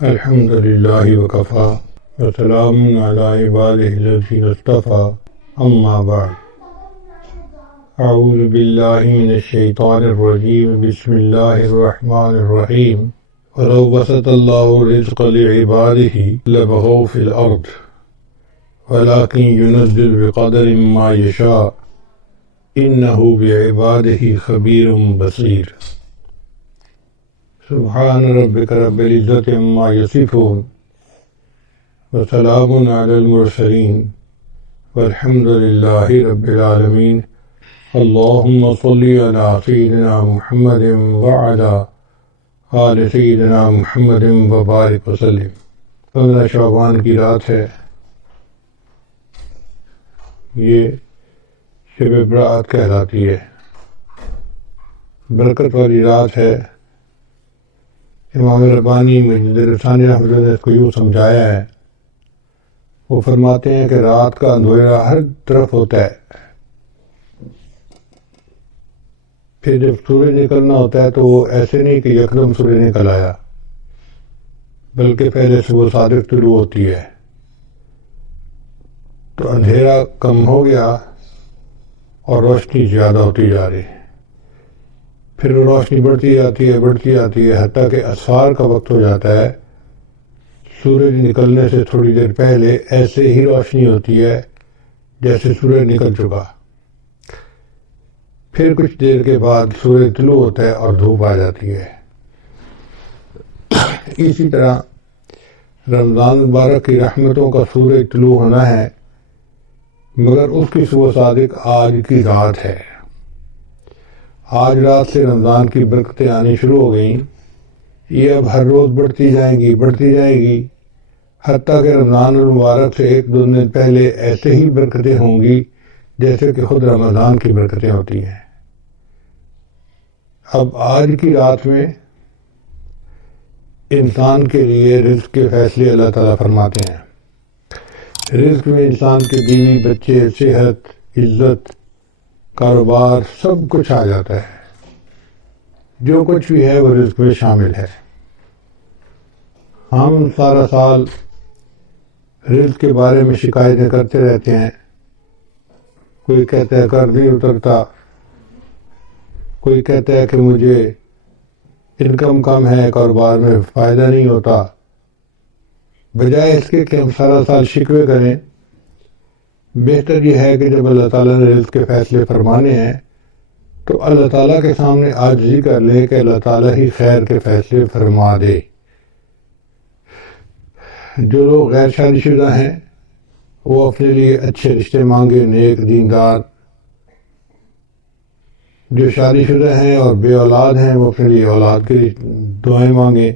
الحمد لله وكفى وسلام على عباده الذين اصطفى أما بعد أعوذ بالله من الشيطان الرجيم بسم الله الرحمن الرحيم ولو بسط الله الرزق لعباده لبغوا في الأرض ولكن ينزل بقدر ما يشاء إنه بعباده خبير بصير سبحان ربك رب العزة عما يصفون وسلام على المرسلين والحمد لله رب العالمين اللهم صل على سيدنا محمد وعلى آل سيدنا محمد وبارك وسلم 15 شعبان کی رات ہے. یہ شب برات کہلاتی ہے، برکت والی رات ہے. امام ربانی مجد رسانی رحمۃ اللہ نے اس کو یوں سمجھایا ہے. وہ فرماتے ہیں کہ رات کا اندھیرا ہر طرف ہوتا ہے، پھر جب سورج نکلنا ہوتا ہے تو وہ ایسے نہیں کہ یکدم سورج نکل آیا، بلکہ پہلے سے وہ صادق طلوع ہوتی ہے. تو اندھیرا کم ہو گیا اور روشنی زیادہ ہوتی جا رہی ہے، پھر وہ روشنی بڑھتی جاتی ہے حتیٰ کہ اسفار کا وقت ہو جاتا ہے. سورج نکلنے سے تھوڑی دیر پہلے ایسے ہی روشنی ہوتی ہے جیسے سورج نکل چکا. پھر کچھ دیر کے بعد سورج طلوع ہوتا ہے اور دھوپ آ جاتی ہے. اسی طرح رمضان مبارک کی رحمتوں کا سورج طلوع ہونا ہے، مگر اس کی صبح صادق آج کی رات ہے. آج رات سے رمضان کی برکتیں آنی شروع ہو گئیں. یہ اب ہر روز بڑھتی جائیں گی حتیٰ کہ رمضان المبارک سے ایک دو دن پہلے ایسے ہی برکتیں ہوں گی جیسے کہ خود رمضان کی برکتیں ہوتی ہیں. اب آج کی رات میں انسان کے لیے رزق کے فیصلے اللہ تعالیٰ فرماتے ہیں. رزق میں انسان کے بیوی بچے، صحت، عزت، کاروبار سب کچھ آ جاتا ہے. جو کچھ بھی ہے وہ رزق میں شامل ہے. ہم سارا سال رزق کے بارے میں شکایتیں کرتے رہتے ہیں. کوئی کہتا ہے قرض نہیں اترتا، کوئی کہتا ہے کہ مجھے انکم کم ہے، کاروبار میں فائدہ نہیں ہوتا. بجائے اس کے کہ ہم سارا سال شکوے کریں، بہتر یہ ہے کہ جب اللہ تعالیٰ نے رزق کے فیصلے فرمانے ہیں تو اللہ تعالیٰ کے سامنے عاجزی کر لیں کہ اللہ تعالیٰ ہی خیر کے فیصلے فرما دے. جو لوگ غیر شادی شدہ ہیں وہ اپنے لیے اچھے رشتے مانگے، نیک دیندار. جو شادی شدہ ہیں اور بے اولاد ہیں وہ اپنے لیے اولاد کے لیے دعائیں مانگیں.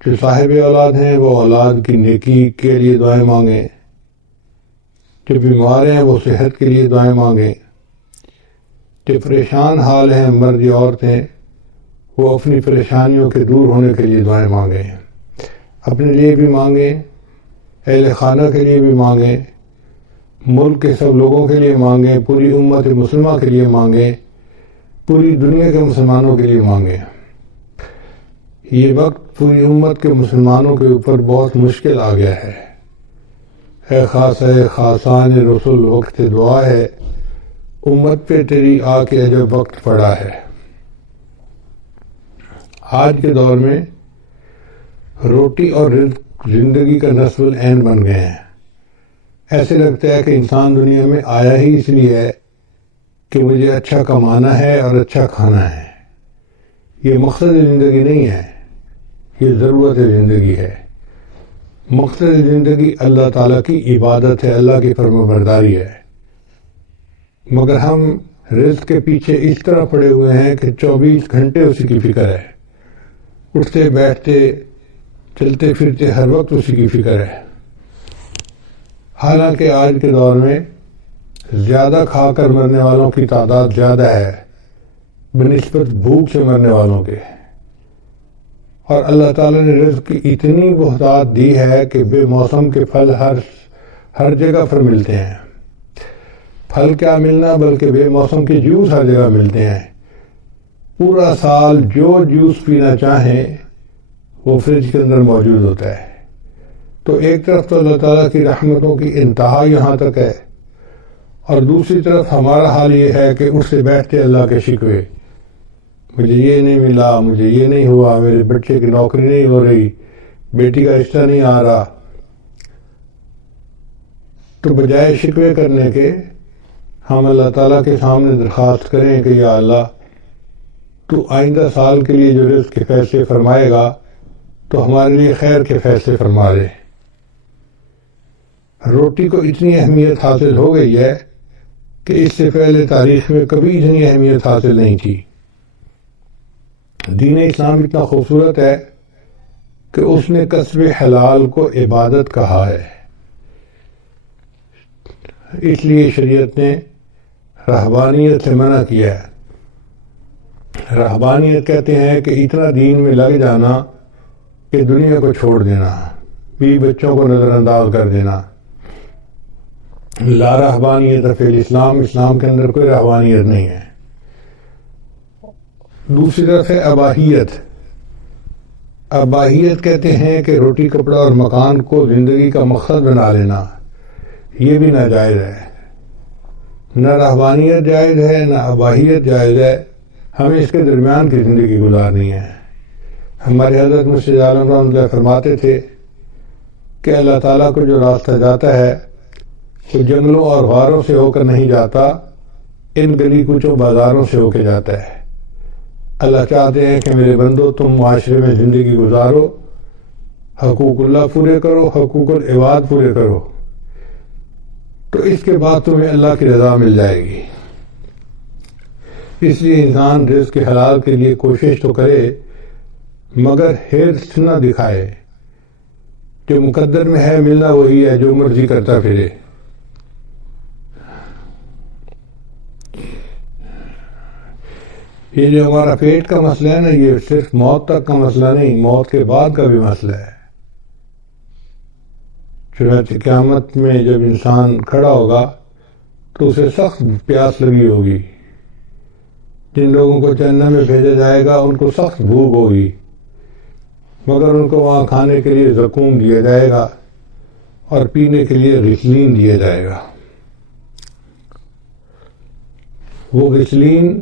جو صاحب اولاد ہیں وہ اولاد کی نیکی کے لیے دعائیں مانگیں. جو بیمار ہیں وہ صحت کے لیے دعائیں مانگیں. جو پریشان حال ہیں مرد یا عورتیں وہ اپنی پریشانیوں کے دور ہونے کے لیے دعائیں مانگیں. اپنے لیے بھی مانگیں، اہل خانہ کے لیے بھی مانگیں، ملک کے سب لوگوں کے لیے مانگیں، پوری امت مسلمہ کے لیے مانگیں، پوری دنیا کے مسلمانوں کے لیے مانگیں. یہ وقت پوری امت کے مسلمانوں کے اوپر بہت مشکل آ گیا ہے. اے خاصان رسول وقت دعا ہے، امت پہ تیری آ کے عجب وقت پڑا ہے. آج کے دور میں روٹی اور رزق زندگی کا نصف العین بن گئے ہیں. ایسے لگتا ہے کہ انسان دنیا میں آیا ہی اس لیے ہے کہ مجھے اچھا کمانا ہے اور اچھا کھانا ہے. یہ مقصد زندگی نہیں ہے، یہ ضرورت زندگی ہے. مقصد زندگی اللہ تعالیٰ کی عبادت ہے، اللہ کی فرمانبرداری ہے. مگر ہم رزق کے پیچھے اس طرح پڑے ہوئے ہیں کہ 24 گھنٹے اسی کی فکر ہے. اٹھتے بیٹھتے چلتے پھرتے ہر وقت اسی کی فکر ہے. حالانکہ آج کے دور میں زیادہ کھا کر مرنے والوں کی تعداد زیادہ ہے بنسبت بھوک سے مرنے والوں کے. اور اللہ تعالیٰ نے رزق کی اتنی بہتات دی ہے کہ بے موسم کے پھل ہر جگہ پر ملتے ہیں. پھل کیا ملنا بلکہ بے موسم کے جوس ہر جگہ ملتے ہیں. پورا سال جو جوس پینا چاہیں وہ فریج کے اندر موجود ہوتا ہے۔ تو ایک طرف تو اللہ تعالیٰ کی رحمتوں کی انتہا یہاں تک ہے، اور دوسری طرف ہمارا حال یہ ہے کہ اس سے بیٹھتے اللہ کے شکوے، مجھے یہ نہیں ملا، مجھے یہ نہیں ہوا، میرے بچے کی نوکری نہیں ہو رہی، بیٹی کا رشتہ نہیں آ رہا۔ تو بجائے شکوے کرنے کے ہم اللہ تعالیٰ کے سامنے درخواست کریں کہ یا اللہ تو آئندہ سال کے لیے جو رزق کے فیصلے فرمائے گا تو ہمارے لیے خیر کے فیصلے فرما دے۔ روٹی کو اتنی اہمیت حاصل ہو گئی ہے کہ اس سے پہلے تاریخ میں کبھی اتنی اہمیت حاصل نہیں تھی۔ دین اسلام اتنا خوبصورت ہے کہ اس نے کسب حلال کو عبادت کہا ہے، اس لیے شریعت نے رہبانیت سے منع کیا ہے۔ رہبانیت کہتے ہیں کہ اتنا دین میں لگ جانا کہ دنیا کو چھوڑ دینا، بیوی بچوں کو نظر انداز کر دینا۔ لا رہبانیت فی الاسلام، اسلام کے اندر کوئی رہبانیت نہیں ہے۔ دوسری طرف ہے اباہیت۔ اباہیت کہتے ہیں کہ روٹی کپڑا اور مکان کو زندگی کا مقصد بنا لینا، یہ بھی ناجائز ہے۔ نہ رہبانیت جائز ہے، نہ اباہیت جائز ہے، ہمیں اس کے درمیان کی زندگی گزارنی ہے۔ ہمارے حضرت مسجد عالم رحمۃ اللہ فرماتے تھے کہ اللہ تعالیٰ کو جو راستہ جاتا ہے وہ جنگلوں اور غاروں سے ہو کر نہیں جاتا، ان گلی کوچوں بازاروں سے ہو کے جاتا ہے۔ اللہ چاہتے ہیں کہ میرے بندو تم معاشرے میں زندگی گزارو، حقوق اللہ پورے کرو، حقوق العباد پورے کرو، تو اس کے بعد تمہیں اللہ کی رضا مل جائے گی۔ اس لیے انسان رزق کے حلال کے لیے کوشش تو کرے مگر حرص نہ دکھائے۔ جو مقدر میں ہے ملنا وہی ہے، جو مرضی کرتا پھرے۔ یہ جو ہمارا پیٹ کا مسئلہ ہے نا، یہ صرف موت تک کا مسئلہ نہیں، موت کے بعد کا بھی مسئلہ ہے۔ چنانچہ قیامت میں جب انسان کھڑا ہوگا تو اسے سخت پیاس لگی ہوگی۔ جن لوگوں کو جہنم میں بھیجا جائے گا ان کو سخت بھوک ہوگی، مگر ان کو وہاں کھانے کے لیے زقوم دیا جائے گا اور پینے کے لیے غسلین دیا جائے گا۔ وہ غسلین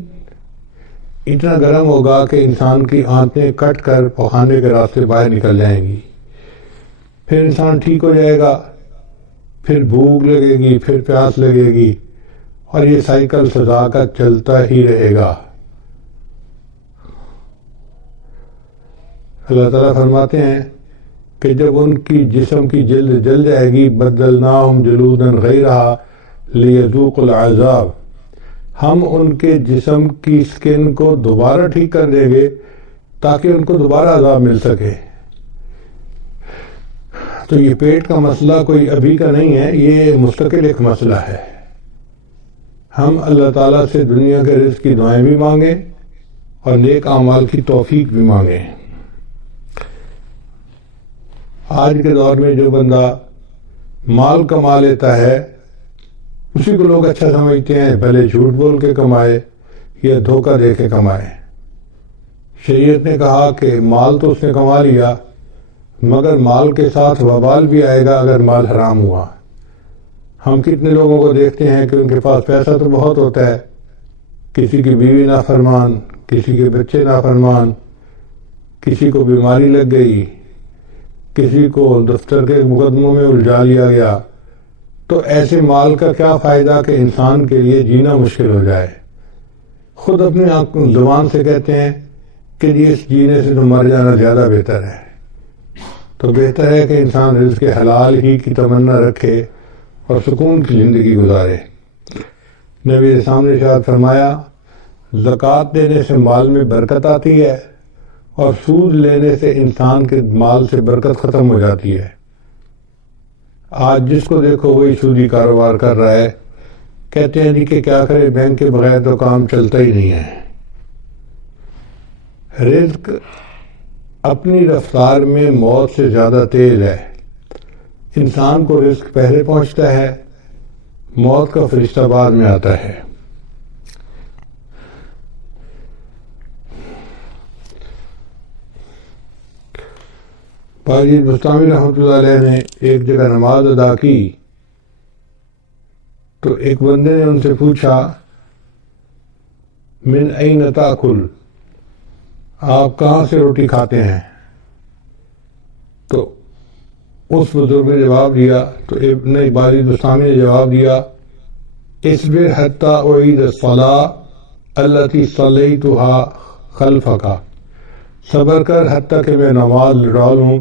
اتنا گرم ہوگا کہ انسان کی آنتیں کٹ کر پخانے کے راستے باہر نکل جائیں گی۔ پھر انسان ٹھیک ہو جائے گا، پھر بھوک لگے گی، پھر پیاس لگے گی، اور یہ سائیکل سزا کا چلتا ہی رہے گا۔ اللہ تعالیٰ فرماتے ہیں کہ جب ان کی جسم کی جلد جل جائے گی، بدلناہم جلودا غیرہا لیذوقوا العذاب، ہم ان کے جسم کی سکن کو دوبارہ ٹھیک کر دیں گے تاکہ ان کو دوبارہ عذاب مل سکے۔ تو یہ پیٹ کا مسئلہ کوئی ابھی کا نہیں ہے، یہ مستقل ایک مسئلہ ہے۔ ہم اللہ تعالیٰ سے دنیا کے رزق کی دعائیں بھی مانگیں اور نیک اعمال کی توفیق بھی مانگیں۔ آج کے دور میں جو بندہ مال کما لیتا ہے اسی کو لوگ اچھا سمجھتے ہیں، پہلے جھوٹ بول کے کمائے یا دھوکہ دے کے کمائے۔ شریعت نے کہا کہ مال تو اس نے کما لیا مگر مال کے ساتھ وبال بھی آئے گا اگر مال حرام ہوا۔ ہم کتنے لوگوں کو دیکھتے ہیں کہ ان کے پاس پیسہ تو بہت ہوتا ہے، کسی کی بیوی نافرمان، کسی کے بچے نافرمان، کسی کو بیماری لگ گئی، کسی کو دفتر کے مقدموں میں الجھا لیا گیا، تو ایسے مال کا کیا فائدہ کہ انسان کے لیے جینا مشکل ہو جائے۔ خود اپنی زبان سے کہتے ہیں کہ اس جینے سے تو مر جانا زیادہ بہتر ہے۔ تو بہتر ہے کہ انسان رزق حلال ہی کی تمنا رکھے اور سکون کی زندگی گزارے۔ نبی نے سامنے ارشاد فرمایا، زکوٰۃ دینے سے مال میں برکت آتی ہے اور سود لینے سے انسان کے مال سے برکت ختم ہو جاتی ہے۔ آج جس کو دیکھو وہی سودی کاروبار کر رہا ہے، کہتے ہیں جی کہ کیا کرے، بینک کے بغیر تو کام چلتا ہی نہیں ہے۔ رزق اپنی رفتار میں موت سے زیادہ تیز ہے۔ انسان کو رزق پہلے پہنچتا ہے، موت کا فرشتہ بعد میں آتا ہے۔ قاضی بستامی رحمۃ اللہ علیہ نے ایک جگہ نماز ادا کی تو ایک بندے نے ان سے پوچھا من این تاکل، آپ کہاں سے روٹی کھاتے ہیں؟ تو اس بزرگ نے جواب دیا، تو ابن قاضی بستامی نے جواب دیا اصبر حتی اعید الصلاۃ التی صلیتها خلفک، صبر کر حتیٰ کہ میں نماز لوٹا لوں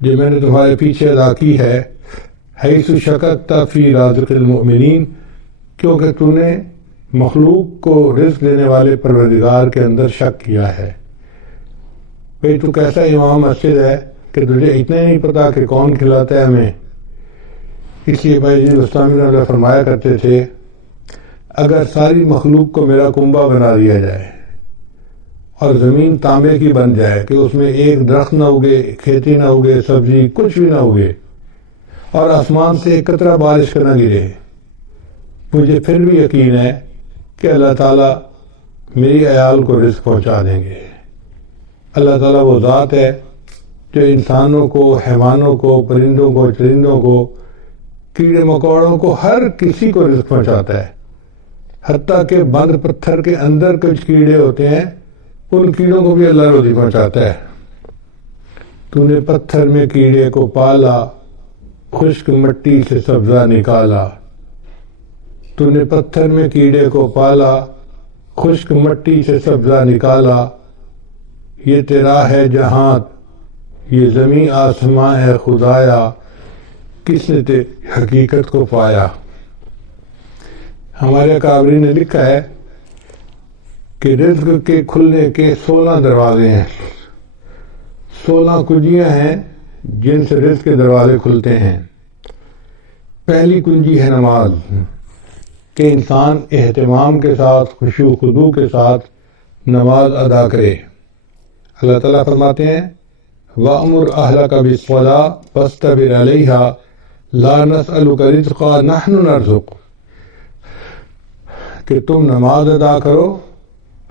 جو میں نے تمہارے پیچھے ادا کی ہے، حیث شککت فی رازق المؤمنین، کیونکہ تو نے مخلوق کو رزق دینے والے پروردگار کے اندر شک کیا ہے۔ بھئی تو کیسا امام مسجد ہے کہ تجھے اتنا نہیں پتا کہ کون کھلاتا ہے ہمیں؟ اس لیے بھائی جی بستامی نے فرمایا کرتے تھے اگر ساری مخلوق کو میرا کنبہ بنا دیا جائے اور زمین تانبے کی بن جائے کہ اس میں ایک درخت نہ اگے، کھیتی نہ اگے، سبزی کچھ بھی نہ اگے، اور آسمان سے ایک قطرہ بارش کا نہ گرے، مجھے پھر بھی یقین ہے کہ اللہ تعالیٰ میری عیال کو رزق پہنچا دیں گے۔ اللہ تعالیٰ وہ ذات ہے جو انسانوں کو، حیوانوں کو، پرندوں کو، چرندوں کو، کیڑے مکوڑوں کو، ہر کسی کو رزق پہنچاتا ہے، حتیٰ کہ بند پتھر کے اندر کچھ کیڑے ہوتے ہیں ان کیڑوں کو بھی اللہ روزی پہنچاتا ہے۔ تو نے پتھر میں کیڑے کو پالا، خشک مٹی سے سبزہ نکالا، تو نے پتھر میں کیڑے کو پالا، خشک مٹی سے سبزہ نکالا، یہ تیرا ہے جہاں، یہ زمین آسماں ہے خدایا، کس نے حقیقت کو پایا۔ ہمارے اکابری نے لکھا ہے کہ رزق کے کھلنے کے 16 دروازے ہیں، 16 کنجیاں ہیں جن سے رزق کے دروازے کھلتے ہیں۔ پہلی کنجی ہے نماز، کہ انسان اہتمام کے ساتھ، خشوع و خضوع کے ساتھ نماز ادا کرے۔ اللہ تعالیٰ فرماتے ہیں وَأْمُرْ أَهْلَكَ بِالصَّلَاةِ وَاسْتَبِرْ عَلَيْهَا لَا نَسْأَلُكَ رِزْقًا نَحْنُ نَرْزُقُكَ، کہ تم نماز ادا کرو،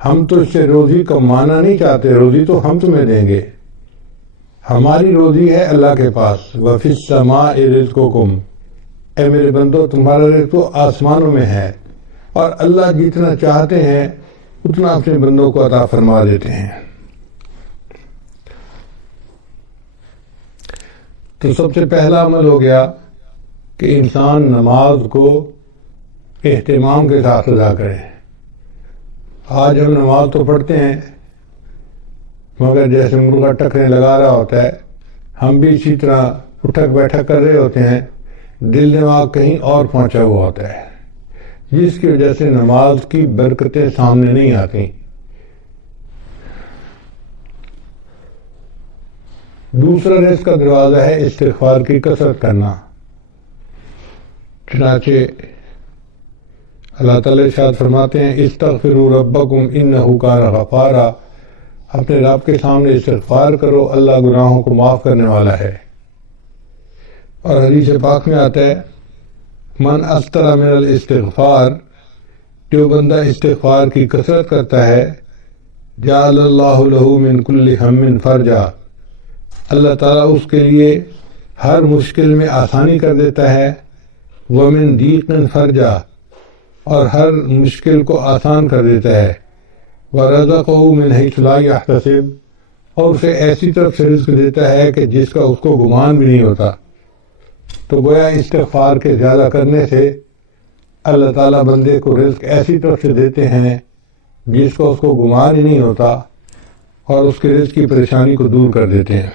ہم تو اس سے روزی کمانا نہیں چاہتے، روزی تو ہم تمہیں دیں گے، ہماری روزی ہے اللہ کے پاس۔ وَفِي السَّمَاءِ رِزْقُكُمْ، اے میرے بندو تمہارا رزق تو آسمانوں میں ہے، اور اللہ جتنا چاہتے ہیں اتنا اپنے بندوں کو عطا فرما دیتے ہیں۔ تو سب سے پہلا عمل ہو گیا کہ انسان نماز کو اہتمام کے ساتھ ادا کرے۔ آج ہم نماز تو پڑھتے ہیں مگر جیسے مرغا ٹکرے لگا رہا ہوتا ہے، ہم بھی اسی طرح اٹھک بیٹھک کر رہے ہوتے ہیں، دل دماغ کہیں اور پہنچا ہوا ہوتا ہے، جس کی وجہ سے نماز کی برکتیں سامنے نہیں آتی۔ دوسرا رزق کا دروازہ ہے استغفار کی کثرت کرنا۔ چنانچہ اللہ تعالیٰ ارشاد فرماتے ہیں استغفروا ربکم انہ کان غفارا، اپنے رب کے سامنے استغفار کرو، اللہ گناہوں کو معاف کرنے والا ہے۔ اور حدیث پاک میں آتا ہے من اکثر من الاستغفار، جو بندہ استغفار کی کثرت کرتا ہے جعل اللہ لہ من کل ہم فرجا، اللہ تعالیٰ اس کے لیے ہر مشکل میں آسانی کر دیتا ہے، ومن ضیق فرجا، اور ہر مشکل کو آسان کر دیتا ہے، وَرَزَقَهُ مِنْ حَيْثُ لَا يَحْتَسِبُ، اور اسے ایسی طرف سے رزق دیتا ہے کہ جس کا اس کو گمان بھی نہیں ہوتا۔ تو گویا استغفار کے زیادہ کرنے سے اللہ تعالیٰ بندے کو رزق ایسی طرف سے دیتے ہیں جس کو اس کو گمان ہی نہیں ہوتا، اور اس کے رزق کی پریشانی کو دور کر دیتے ہیں۔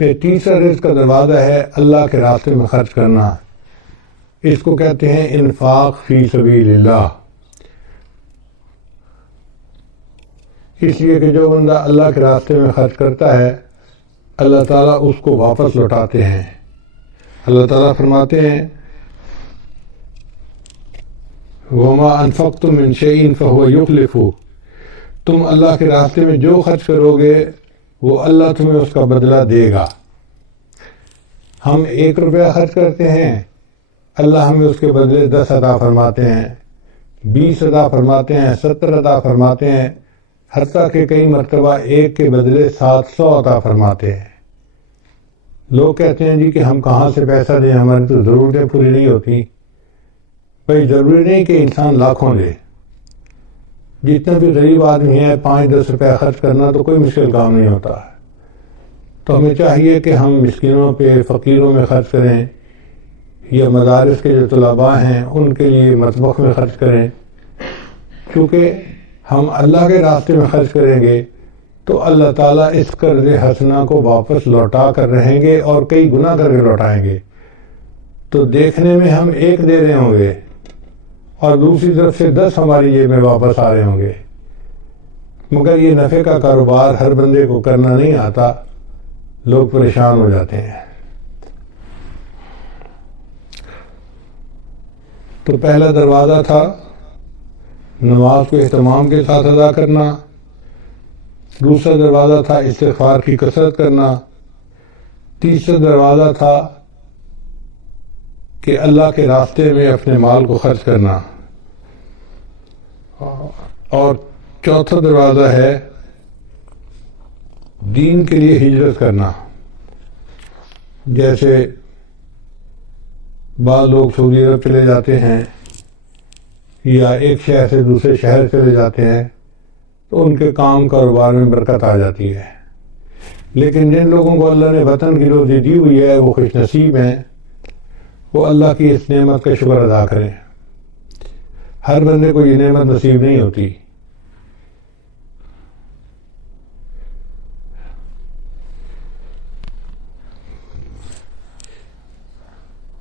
پھر تیسرا رزق کا دروازہ ہے اللہ کے راستے میں خرچ کرنا، اس کو کہتے ہیں انفاق فی سبیل اللہ۔ اس لیے کہ جو بندہ اللہ کے راستے میں خرچ کرتا ہے اللہ تعالیٰ اس کو واپس لوٹاتے ہیں۔ اللہ تعالیٰ فرماتے ہیں وَمَا أَنفَقْتُم مِّن شَيْءٍ فَهُوَ يُخْلِفُهُ، تم اللہ کے راستے میں جو خرچ کرو گے وہ اللہ تمہیں اس کا بدلہ دے گا۔ ہم 1 روپیہ خرچ کرتے ہیں، اللہ ہمیں اس کے بدلے 10 عطا فرماتے ہیں، 20 عطا فرماتے ہیں، 70 عطا فرماتے ہیں، حتیٰ کہ کئی مرتبہ ایک کے بدلے 700 عطا فرماتے ہیں۔ لوگ کہتے ہیں جی کہ ہم کہاں سے پیسہ دیں، ہماری تو ضرورتیں پوری نہیں ہوتی۔ بھائی ضروری نہیں کہ انسان لاکھوں دے، جتنا بھی غریب آدمی ہے 5-10 روپے خرچ کرنا تو کوئی مشکل کام نہیں ہوتا۔ تو ہمیں چاہیے کہ ہم مسکینوں پہ، فقیروں میں خرچ کریں، یا مدارس کے جو طلباء ہیں ان کے لیے مطبخ میں خرچ کریں، کیونکہ ہم اللہ کے راستے میں خرچ کریں گے تو اللہ تعالیٰ اس قرض حسنہ کو واپس لوٹا کر رہیں گے اور کئی گنا کر کے لوٹائیں گے۔ تو دیکھنے میں ہم ایک دے رہے ہوں گے اور دوسری طرف سے 10 ہماری جیب میں واپس آ رہے ہوں گے، مگر یہ نفع کا کاروبار ہر بندے کو کرنا نہیں آتا، لوگ پریشان ہو جاتے ہیں۔ تو پہلا دروازہ تھا نماز کو اہتمام کے ساتھ ادا کرنا، دوسرا دروازہ تھا استغفار کی کثرت کرنا، تیسرا دروازہ تھا کہ اللہ کے راستے میں اپنے مال کو خرچ کرنا، اور چوتھا دروازہ ہے دین کے لیے ہجرت کرنا۔ جیسے بعض لوگ سعودی عرب چلے جاتے ہیں یا ایک شہر سے دوسرے شہر چلے جاتے ہیں تو ان کے کام کاروبار میں برکت آ جاتی ہے، لیکن جن لوگوں کو اللہ نے وطن کی روزی دی ہوئی ہے وہ خوش نصیب ہیں، وہ اللہ کی اس نعمت کا شکر ادا کریں۔ ہر بندے کو یہ نعمت نصیب نہیں ہوتی۔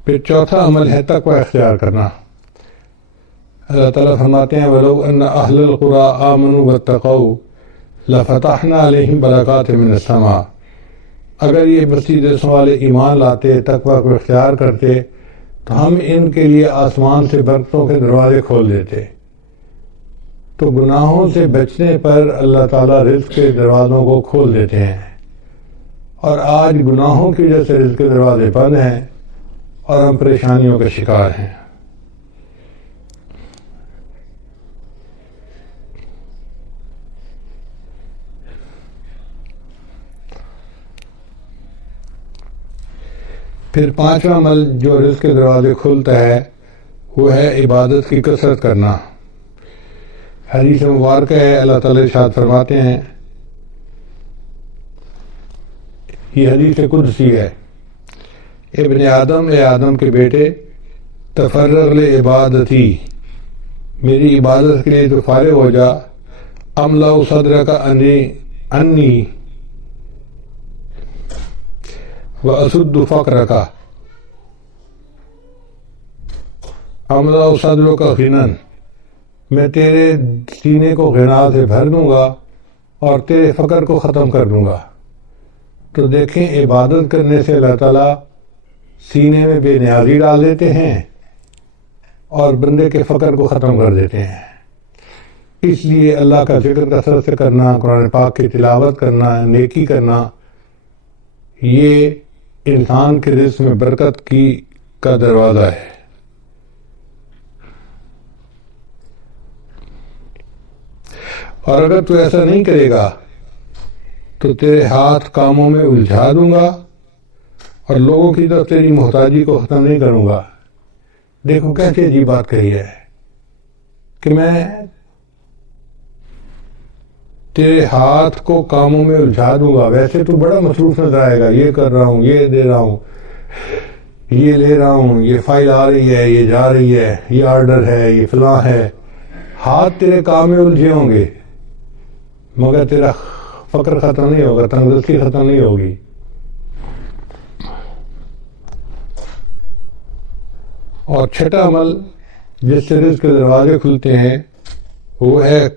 پھر چوتھا عمل ہے تقوی اختیار کرنا۔ اللہ تعالیٰ فرماتے ہیں وَلَوْ أَنَّ أَهْلَ الْقُرَىٰ آمَنُوا وَاتَّقَوْا لَفَتَحْنَا عَلَيْهِمْ بَرَكَاتٍ مِّنَ السَّمَاءِ، اگر یہ بستی دیسوں والے ایمان لاتے، تقوی کو اختیار کرتے تو ہم ان کے لیے آسمان سے برکتوں کے دروازے کھول دیتے۔ تو گناہوں سے بچنے پر اللہ تعالیٰ رزق کے دروازوں کو کھول دیتے ہیں، اور آج گناہوں کی وجہ سے رزق کے دروازے بند ہیں اور ہم پریشانیوں کے شکار ہیں۔ پھر پانچواں عمل جو رزق کے دروازے کھولتا ہے وہ ہے عبادت کی کثرت کرنا۔ حدیث مبارکہ ہے، اللہ تعالیٰ ارشاد فرماتے ہیں، یہ حدیث قدسی ہے، ابن آدم، اے آدم کے بیٹے، تفرغ لعبادتی، میری عبادت کے لیے تو فارغ ہو جا، املا صدرک انی واسد فقرک، املا صدرک غنن، میں تیرے سینے کو غنا سے بھر دوں گا اور تیرے فقر کو ختم کر دوں گا۔ تو دیکھیں عبادت کرنے سے اللہ تعالیٰ سینے میں بے نیازی ڈال دیتے ہیں اور بندے کے فقر کو ختم کر دیتے ہیں۔ اس لیے اللہ کا ذکر کثرت سے کرنا، قرآن پاک کی تلاوت کرنا، نیکی کرنا، یہ انسان کے رزق میں برکت کا دروازہ ہے۔ اور اگر تو ایسا نہیں کرے گا تو تیرے ہاتھ کاموں میں الجھا دوں گا اور لوگوں کی طرف تیری محتاجی کو ختم نہیں کروں گا۔ دیکھو کیسے عجیب بات کہی ہے کہ میں تیرے ہاتھ کو کاموں میں الجھا دوں گا، ویسے تو بڑا مصروف نظر آئے گا، یہ کر رہا ہوں، یہ دے رہا ہوں، یہ لے رہا ہوں، یہ فائل آ رہی ہے، یہ جا رہی ہے، یہ آرڈر ہے، یہ فلاں ہے، ہاتھ تیرے کام میں الجھے ہوں گے، مگر تیرا فقر ختم نہیں ہوگا، تندرستی ختم نہیں ہوگی۔ اور چھٹا عمل جس سے رزق کے دروازے کھلتے ہیں وہ ہے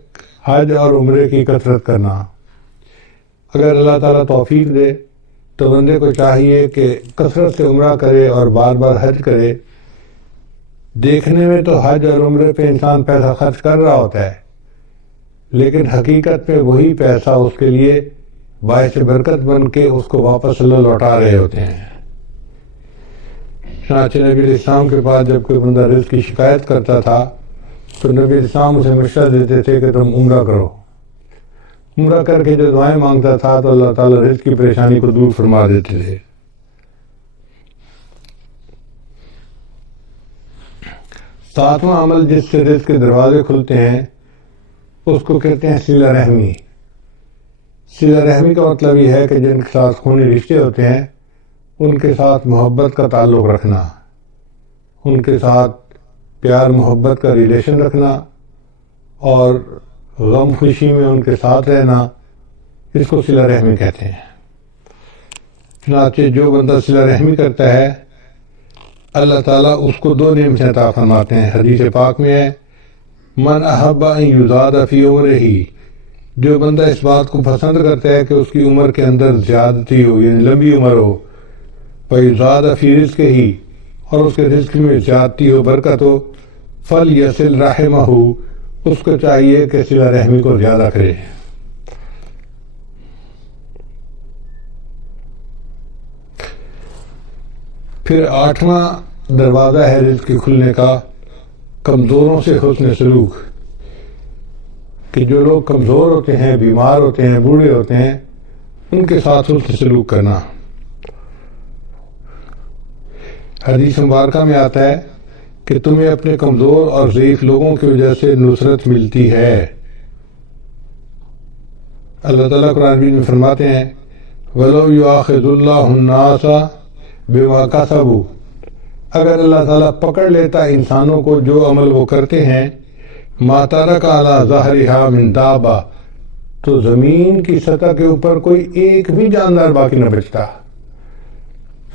حج اور عمرے کی کثرت کرنا۔ اگر اللہ تعالیٰ توفیق دے تو بندے کو چاہیے کہ کثرت سے عمرہ کرے اور بار بار حج کرے۔ دیکھنے میں تو حج اور عمرے پہ انسان پیسہ خرچ کر رہا ہوتا ہے، لیکن حقیقت میں وہی پیسہ اس کے لیے باعث برکت بن کے اس کو واپس اللہ لوٹا رہے ہوتے ہیں۔ چنانچہ نبی علیہ السلام کے پاس جب کوئی بندہ رزق کی شکایت کرتا تھا تو نبی علیہ السلام اسے مشورہ دیتے تھے کہ تم عمرہ کرو، عمرہ کر کے جو دعائیں مانگتا تھا تو اللہ تعالیٰ رزق کی پریشانی کو دور فرما دیتے تھے۔ ساتواں عمل جس سے رزق کے دروازے کھلتے ہیں اس کو کہتے ہیں صلہ رحمی۔ صلہ رحمی کا مطلب یہ ہے کہ جن کے ساتھ خونی رشتے ہوتے ہیں ان کے ساتھ محبت کا تعلق رکھنا، ان کے ساتھ پیار محبت کا ریلیشن رکھنا اور غم خوشی میں ان کے ساتھ رہنا، اس کو صلہ رحمی کہتے ہیں۔ چنانچہ جو بندہ صلہ رحمی کرتا ہے اللہ تعالیٰ اس کو 2 نعمتیں عطا فرماتے ہیں۔ حدیث پاک میں ہے من احب ان یزاد فی عمرہ، جو بندہ اس بات کو پسند کرتا ہے کہ اس کی عمر کے اندر زیادتی ہو، یعنی لمبی عمر ہو، فیزاد فی رزقہ، اور اس کے رزق میں زیادتی ہو، برکت ہو، فلیصل رحمہ، اس کو چاہیے کہ صلہ رحمی کو زیادہ کرے۔ پھر 8واں دروازہ ہے رزق کے کھلنے کا کمزوروں سے حسن سلوک، کہ جو لوگ کمزور ہوتے ہیں، بیمار ہوتے ہیں، بوڑھے ہوتے ہیں، ان کے ساتھ حسن سلوک کرنا۔ حدیث مبارکہ میں آتا ہے کہ تمہیں اپنے کمزور اور ضعیف لوگوں کی وجہ سے نصرت ملتی ہے۔ اللہ تعالیٰ قرآن مجید میں فرماتے ہیں وَلَوْ يُؤَاخِذُ اللَّهُ النَّاسَ بِمَا كَسَبُوا، اگر اللہ تعالیٰ پکڑ لیتا انسانوں کو جو عمل وہ کرتے ہیں، مَا تَرَكَ عَلَى ظَهْرِهَا مِن دَابَّةٍ، تو زمین کی سطح کے اوپر کوئی ایک بھی جاندار باقی نہ بچتا۔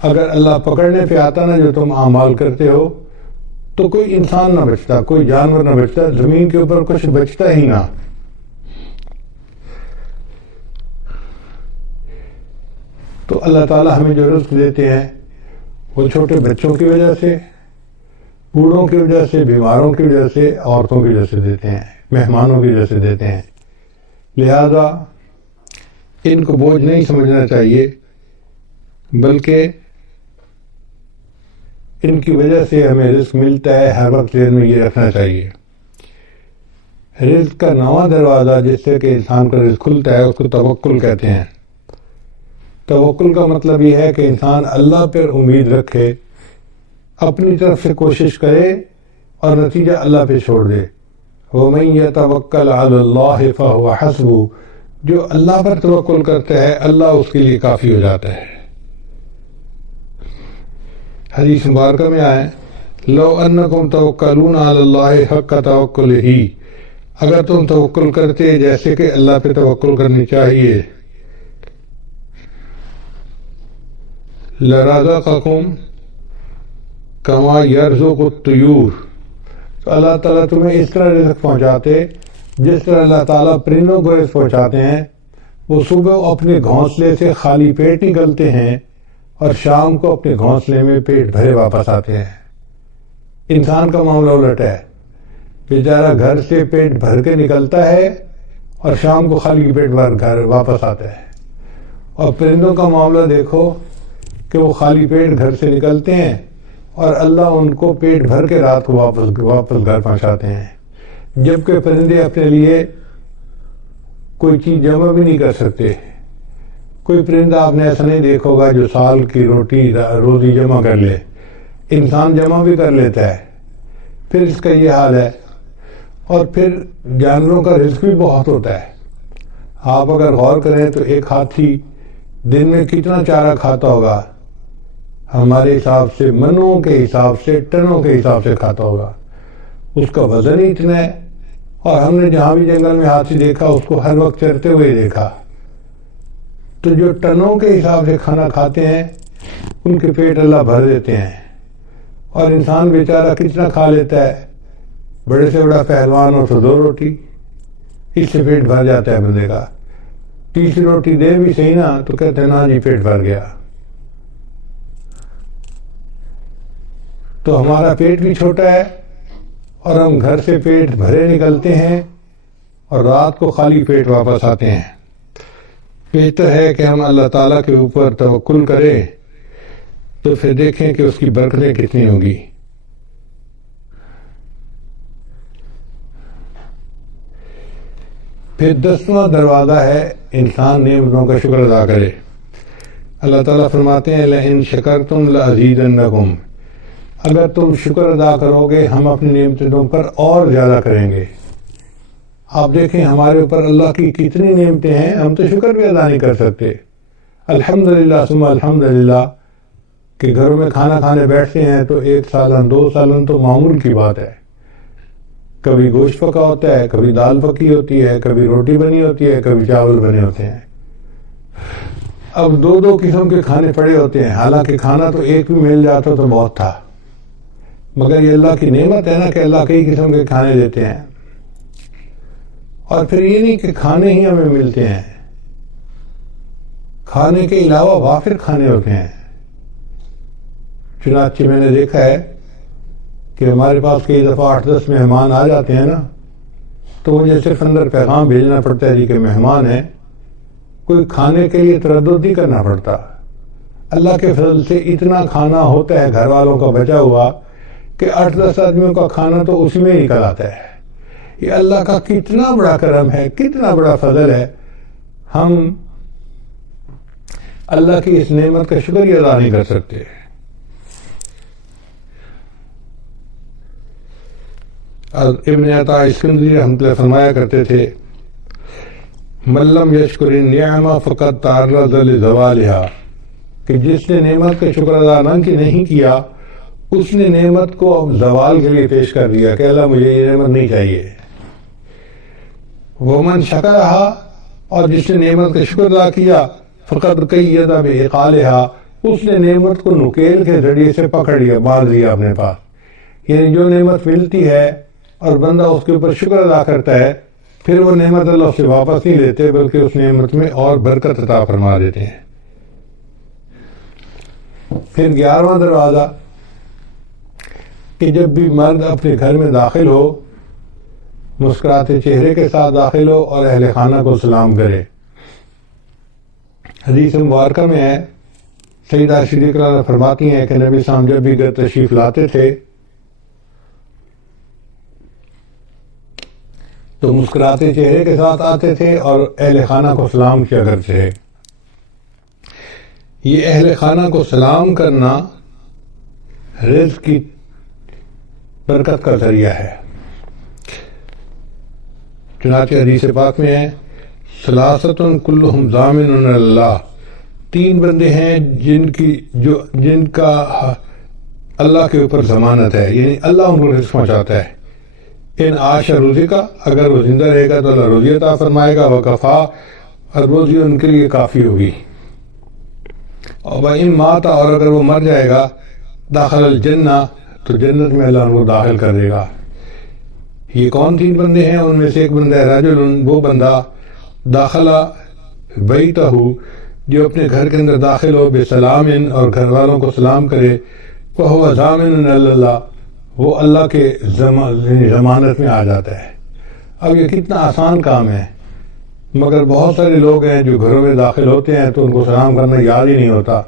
اگر اللہ پکڑنے پہ آتا نا جو تم اعمال کرتے ہو تو کوئی انسان نہ بچتا، کوئی جانور نہ بچتا، زمین کے اوپر کچھ بچتا ہی نہ۔ تو اللہ تعالیٰ ہمیں جو رزق دیتے ہیں وہ چھوٹے بچوں کی وجہ سے، بوڑھوں کی وجہ سے، بیماروں کی وجہ سے، عورتوں کی وجہ سے دیتے ہیں، مہمانوں کی وجہ سے دیتے ہیں۔ لہذا ان کو بوجھ نہیں سمجھنا چاہیے، بلکہ ان کی وجہ سے ہمیں رزق ملتا ہے، ہر وقت ذہن میں یہ رکھنا چاہیے۔ رزق کا 9واں دروازہ جس سے کہ انسان کا رزق کھلتا ہے اس کو توکل کہتے ہیں۔ توکل کا مطلب یہ ہے کہ انسان اللہ پر امید رکھے، اپنی طرف سے کوشش کرے اور نتیجہ اللہ پہ چھوڑ دے۔ وَمَن يَتَوَكَّلْ عَلَى اللَّهِ فَهُوَ حَسْبُهُ، جو اللہ پر توکل کرتا ہے اللہ اس کے لیے کافی ہو جاتا ہے۔ حدیث مبارکہ میں آئے لَوْ أَنَّكُمْ تَوَكَّلُونَ عَلَى اللَّهِ حَقَّ تَوَكُّلِهِ، اگر تم توکل کرتے جیسے کہ اللہ پہ توکل کرنی چاہیے، لَرَزَقَكُمْ كَمَا يَرْزُقُ الطُّيُورَ، تو اللہ تعالیٰ تمہیں اس طرح رزق پہنچاتے جس طرح اللہ تعالیٰ پرندوں کو رزق پہنچاتے ہیں۔ وہ صبح اپنے گھونسلے سے خالی پیٹ نکلتے ہیں اور شام کو اپنے گھونسلے میں پیٹ بھرے واپس آتے ہیں۔ انسان کا معاملہ الٹ ہے، بیچارہ گھر سے پیٹ بھر کے نکلتا ہے اور شام کو خالی پیٹ بھر گھر واپس آتا ہے۔ اور پرندوں کا معاملہ دیکھو کہ وہ خالی پیٹ گھر سے نکلتے ہیں اور اللہ ان کو پیٹ بھر کے رات کو واپس گھر پہنچاتے ہیں، جبکہ پرندے اپنے لیے کوئی چیز جمع بھی نہیں کر سکتے۔ کوئی پرندہ آپ نے ایسا نہیں دیکھا ہوگا جو سال کی روزی جمع کر لے، انسان جمع بھی کر لیتا ہے، پھر اس کا یہ حال ہے۔ اور پھر جانوروں کا رزق بھی بہت ہوتا ہے۔ آپ اگر غور کریں تو ایک ہاتھی دن میں کتنا چارہ کھاتا ہوگا، ہمارے حساب سے منوں کے حساب سے، ٹنوں کے حساب سے کھاتا ہوگا، اس کا وزن ہی اتنا ہے۔ اور ہم نے جہاں بھی جنگل میں ہاتھی دیکھا اس کو ہر وقت چرتے ہوئے دیکھا، تو جو ٹنوں کے حساب سے کھانا کھاتے ہیں ان کے پیٹ اللہ بھر دیتے ہیں۔ اور انسان بیچارہ کتنا کھا لیتا ہے، بڑے سے بڑا پہلوان ہو تو 2 روٹی، اس سے پیٹ بھر جاتا ہے بندے کا۔ تیسری روٹی دے بھی صحیح نا تو کہتے ہیں نا جی پیٹ بھر گیا۔ تو ہمارا پیٹ بھی چھوٹا ہے اور ہم گھر سے پیٹ بھرے نکلتے ہیں اور رات کو خالی پیٹ واپس آتے ہیں۔ بہتر ہے کہ ہم اللہ تعالیٰ کے اوپر توکل کریں، تو پھر دیکھیں کہ اس کی برکتیں کتنی ہوں گی۔ پھر 10واں دروازہ ہے انسان نعمتوں کا شکر ادا کرے. اللہ تعالیٰ فرماتے ہیں لئن شکرتم لازیدنکم، اگر تم شکر ادا کرو گے ہم اپنی نعمتوں پر اور زیادہ کریں گے. آپ دیکھیں ہمارے اوپر اللہ کی کتنی نعمتیں ہیں، ہم تو شکر بھی ادا نہیں کر سکتے. الحمدللہ ثم الحمدللہ کہ گھروں میں کھانا کھانے بیٹھتے ہیں تو 1 سالن 2 سالن تو معمول کی بات ہے. کبھی گوشت پکا ہوتا ہے، کبھی دال پکی ہوتی ہے، کبھی روٹی بنی ہوتی ہے، کبھی چاول بنے ہوتے ہیں. اب 2 قسم کے کھانے پڑے ہوتے ہیں، حالانکہ کھانا تو ایک بھی مل جاتا تو بہت تھا، مگر یہ اللہ کی نعمت ہے نا کہ اللہ کئی قسم کے کھانے دیتے ہیں. اور پھر یہ نہیں کہ کھانے ہی ہمیں ملتے ہیں، کھانے کے علاوہ وافر کھانے ہوتے ہیں. چنانچہ میں نے دیکھا ہے کہ ہمارے پاس کئی دفعہ 8-10 مہمان آ جاتے ہیں نا، تو مجھے صرف اندر پیغام بھیجنا پڑتا ہے کہ مہمان ہیں، کوئی کھانے کے لیے تردد نہیں کرنا پڑتا. اللہ کے فضل سے اتنا کھانا ہوتا ہے گھر والوں کا بچا ہوا کہ 8-10 آدمیوں کا کھانا تو اسی میں نکل آتا ہے. یہ اللہ کا کتنا بڑا کرم ہے، کتنا بڑا فضل ہے. ہم اللہ کی اس نعمت کا شکر ہی ادا نہیں کر سکتے. ابن عطا اسکندری رحمۃ اللہ فرمایا کرتے تھے من لم یشکر النعمہ فقد تعرض لزوالها، کہ جس نے نعمت کا شکر ادا نہیں کیا اس نے نعمت کو اب زوال کے لیے پیش کر دیا کہ اللہ مجھے یہ نعمت نہیں چاہیے. ومن شکرہا، اور جس نے نعمت کا شکر ادا کیا فقد قید بعقالہا، اس نے نعمت کو نکیل کے ذریعے سے پکڑ لیا، باندھ لیا اپنے پاس. یعنی جو نعمت ملتی ہے اور بندہ اس کے اوپر شکر ادا کرتا ہے، پھر وہ نعمت اللہ سے واپس نہیں لیتے بلکہ اس نعمت میں اور برکت عطا فرما دیتے ہیں. پھر 11واں دروازہ کہ جب بھی مرد اپنے گھر میں داخل ہو مسکراتے چہرے کے ساتھ داخل ہو اور اہل خانہ کو سلام کرے. حدیث مبارکہ میں ہے، سیدہ صدیقہ رضی اللہ عنہا فرماتی ہیں کہ نبی صاحب جب بھی گھر تشریف لاتے تھے تو مسکراتے چہرے کے ساتھ آتے تھے اور اہل خانہ کو سلام کیا کرتے تھے. یہ اہل خانہ کو سلام کرنا رزق کی برکت کا ذریعہ ہے. چنانچہ حدیث پاک میں ہے ثلاثۃ کلہم ضامن اللہ، 3 بندے ہیں جن کا اللہ کے اوپر ضمانت ہے، یعنی اللہ ان کو رزق پہنچاتا ہے. ان عاش رزقا، اگر وہ زندہ رہے گا تو اللہ روزی عطا فرمائے گا، وکفا، اور روزی ان کے لیے کافی ہوگی. اور وَإِن مَاتَ، اور اگر وہ مر جائے گا، داخل الجنہ، تو جنت میں اللہ ان کو داخل کر دے گا. یہ کون 3 بندے ہیں؟ ان میں سے ایک بندہ ہے رجل، وہ بندہ داخلہ بیتہ، جو اپنے گھر کے اندر داخل ہو بسلام، اور گھر والوں کو سلام کرے، وَهُوَ ضَامِنٌ اللہ، وہ اللہ کے ضمانت میں آ جاتا ہے. اب یہ کتنا آسان کام ہے، مگر بہت سارے لوگ ہیں جو گھروں میں داخل ہوتے ہیں تو ان کو سلام کرنا یاد ہی نہیں ہوتا،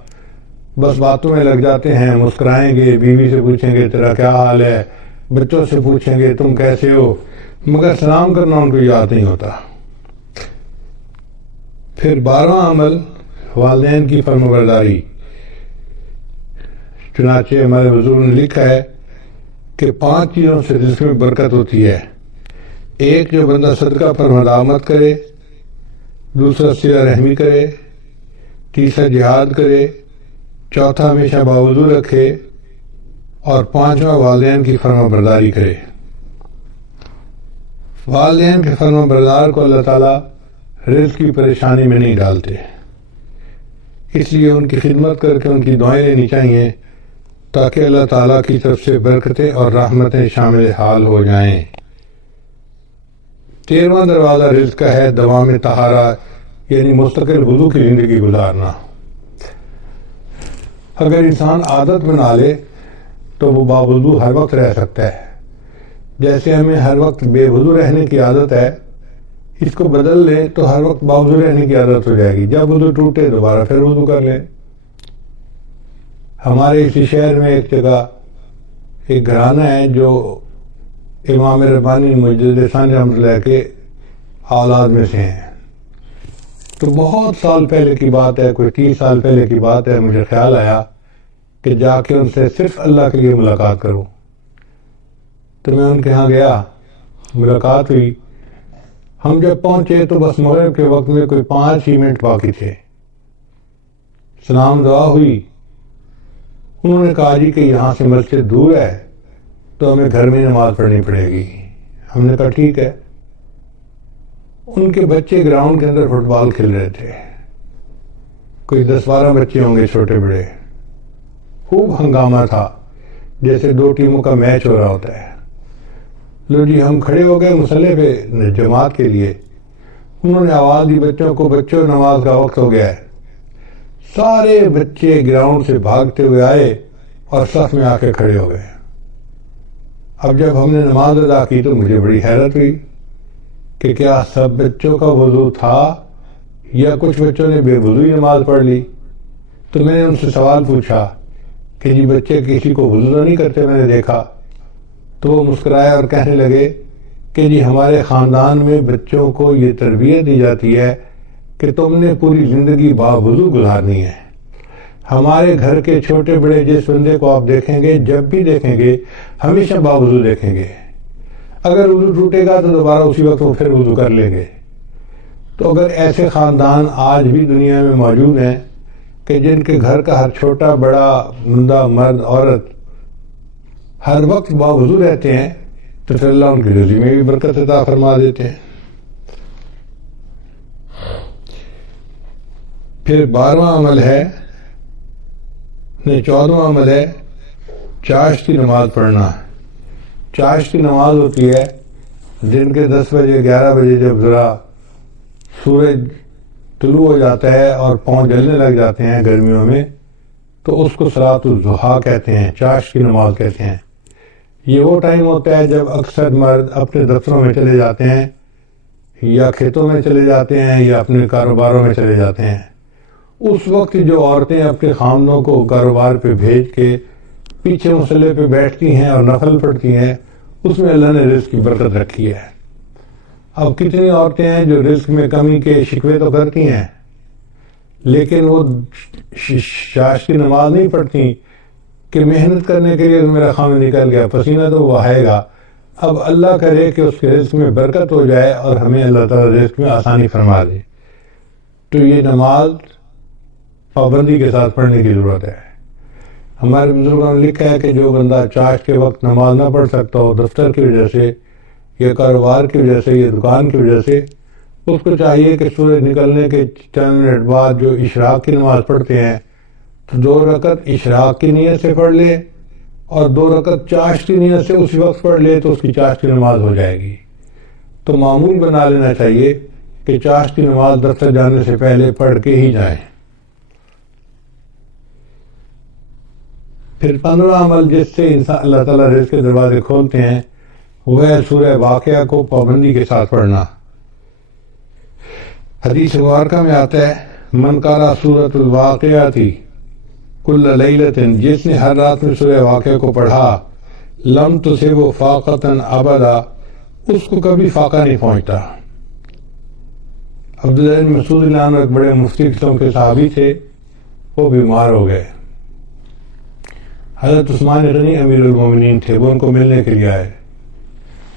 بس باتوں میں لگ جاتے ہیں. مسکرائیں گے، بیوی سے پوچھیں گے تیرا کیا حال ہے، بچوں سے پوچھیں گے تم کیسے ہو، مگر سلام کرنا ان کو یاد نہیں ہوتا. پھر 12واں عمل والدین کی فرمانبرداری. چنانچہ ہمارے حضور نے لکھا ہے کہ 5 چیزوں سے رزق میں برکت ہوتی ہے. ایک، جو بندہ صدقہ پر مداومت کرے، دوسرا صلہ رحمی کرے، تیسرا جہاد کرے، چوتھا ہمیشہ باوضو رکھے، اور 5واں والدین کی فرمانبرداری کرے. والدین کے فرمانبردار کو اللہ تعالیٰ رزق کی پریشانی میں نہیں ڈالتے، اس لیے ان کی خدمت کر کے ان کی دعائیں لینی چاہیے تاکہ اللہ تعالیٰ کی طرف سے برکتیں اور رحمتیں شامل حال ہو جائیں. 13واں دروازہ رزق کا ہے دوام طہارہ، یعنی مستقل وضو کی زندگی گزارنا. اگر انسان عادت بنا لے تو وہ باوضو ہر وقت رہ سکتا ہے. جیسے ہمیں ہر وقت بے وضو رہنے کی عادت ہے، اس کو بدل لے تو ہر وقت باوضو رہنے کی عادت ہو جائے گی. جب وضو ٹوٹے دوبارہ پھر وضو کر لے. ہمارے اسی شہر میں ایک جگہ ایک گھرانہ ہے جو امام ربانی مجدد ثانی رحمۃ اللہ کے اولاد میں سے ہیں۔ تو بہت سال پہلے کی بات ہے، کوئی 30 سال پہلے کی بات ہے، مجھے خیال آیا کہ جا کے ان سے صرف اللہ کے لیے ملاقات کروں۔ تو میں ان کے ہاں گیا، ملاقات ہوئی۔ ہم جب پہنچے تو بس مغرب کے وقت میں کوئی 5 ہی منٹ باقی تھے۔ سلام دعا ہوئی۔ انہوں نے کہا جی کہ یہاں سے مسجد دور ہے تو ہمیں گھر میں نماز پڑھنی پڑے گی۔ ہم نے کہا ٹھیک ہے۔ ان کے بچے گراؤنڈ کے اندر فٹ بال کھیل رہے تھے، کوئی 10-12 بچے ہوں گے چھوٹے بڑے۔ خوب ہنگامہ تھا، جیسے 2 ٹیموں کا میچ ہو رہا ہوتا ہے۔ لو جی ہم کھڑے ہو گئے مصلی پہ جماعت کے لیے۔ انہوں نے آواز دی بچوں کو، بچوں نماز کا وقت ہو گیا ہے۔ سارے بچے گراؤنڈ سے بھاگتے ہوئے آئے اور صف میں آ کے کھڑے ہو گئے۔ اب جب ہم نے نماز ادا کی تو مجھے بڑی حیرت ہوئی کہ کیا سب بچوں کا وضو تھا یا کچھ بچوں نے بے وضوئی نماز پڑھ لی۔ تو میں نے ان سے سوال پوچھا کہ جی بچے کسی کو وضو تو نہیں کرتے میں نے دیکھا؟ تو وہ مسکرائے اور کہنے لگے کہ جی ہمارے خاندان میں بچوں کو یہ تربیت دی جاتی ہے کہ تم نے پوری زندگی باوضو گزارنی ہے۔ ہمارے گھر کے چھوٹے بڑے جس بندے کو آپ دیکھیں گے، جب بھی دیکھیں گے ہمیشہ باوضو دیکھیں گے۔ اگر وضو ٹوٹے گا تو دوبارہ اسی وقت وہ پھر وضو کر لیں گے۔ تو اگر ایسے خاندان آج بھی دنیا میں موجود ہیں کہ جن کے گھر کا ہر چھوٹا بڑا بندہ مرد عورت ہر وقت باوضو رہتے ہیں تو پھر اللہ ان کی رزق میں بھی برکت عطا فرما دیتے ہیں۔ پھر 12واں عمل ہے، 14واں عمل ہے چاشت کی نماز پڑھنا۔ چاشت کی نماز ہوتی ہے دن کے 10 بجے 11 بجے جب ذرا سورج طلوع ہو جاتا ہے اور پاؤں جلنے لگ جاتے ہیں گرمیوں میں، تو اس کو صلاۃ الضحیٰ کہتے ہیں، چاشت کی نماز کہتے ہیں۔ یہ وہ ٹائم ہوتا ہے جب اکثر مرد اپنے دفتروں میں چلے جاتے ہیں یا کھیتوں میں چلے جاتے ہیں یا اپنے کاروباروں میں چلے جاتے ہیں۔ اس وقت جو عورتیں اپنے خامدوں کو کاروبار پہ بھیج کے پیچھے مصلی پہ بیٹھتی ہیں اور نفل پڑھتی ہیں، اس میں اللہ نے رزق کی برکت رکھی ہے۔ اب کتنی عورتیں ہیں جو رزق میں کمی کے شکوے تو کرتی ہیں لیکن وہ چاشت کی نماز نہیں پڑھتی کہ محنت کرنے کے لیے میرا خامد نکل گیا، پسینہ تو وہ بہائے گا۔ اب اللہ کرے کہ اس کے رزق میں برکت ہو جائے اور ہمیں اللہ تعالیٰ رزق میں آسانی فرما دے۔ تو یہ نماز پابندی کے ساتھ پڑھنے کی ضرورت ہے۔ ہمارے بزرگوں نے لکھا ہے کہ جو بندہ چاشت کے وقت نماز نہ پڑھ سکتا ہو دفتر کی وجہ سے یا کاروبار کی وجہ سے یا دکان کی وجہ سے، اس کو چاہیے کہ سورج نکلنے کے چند منٹ بعد جو اشراق کی نماز پڑھتے ہیں تو 2 رکعت اشراق کی نیت سے پڑھ لے اور 2 رکعت چاشت کی نیت سے اسی وقت پڑھ لے تو اس کی چاشت کی نماز ہو جائے گی۔ تو معمول بنا لینا چاہیے کہ چاشت کی نماز دفتر جانے سے پہلے پڑھ کے ہی جائیں۔ پھر 15واں عمل جس سے انسان اللہ تعالیٰ رزق کے دروازے کھولتے ہیں وہ ہے سورہ واقعہ کو پابندی کے ساتھ پڑھنا۔ حدیث مبارکہ میں آتا ہے من قرأ سورۃ الواقعہ کل لیلۃ، جس نے ہر رات میں سورہ واقعہ کو پڑھا لم تصبہ فاقۃ ابدا، اس کو کبھی فاقہ نہیں پہنچتا۔ عبداللہ بن مسعود رضی اللہ عنہ ایک بڑے مفتی قسم کے صحابی تھے، وہ بیمار ہو گئے۔ حضرت عثمان غنی امیر المومنین تھے، وہ ان کو ملنے کے لیے آئے۔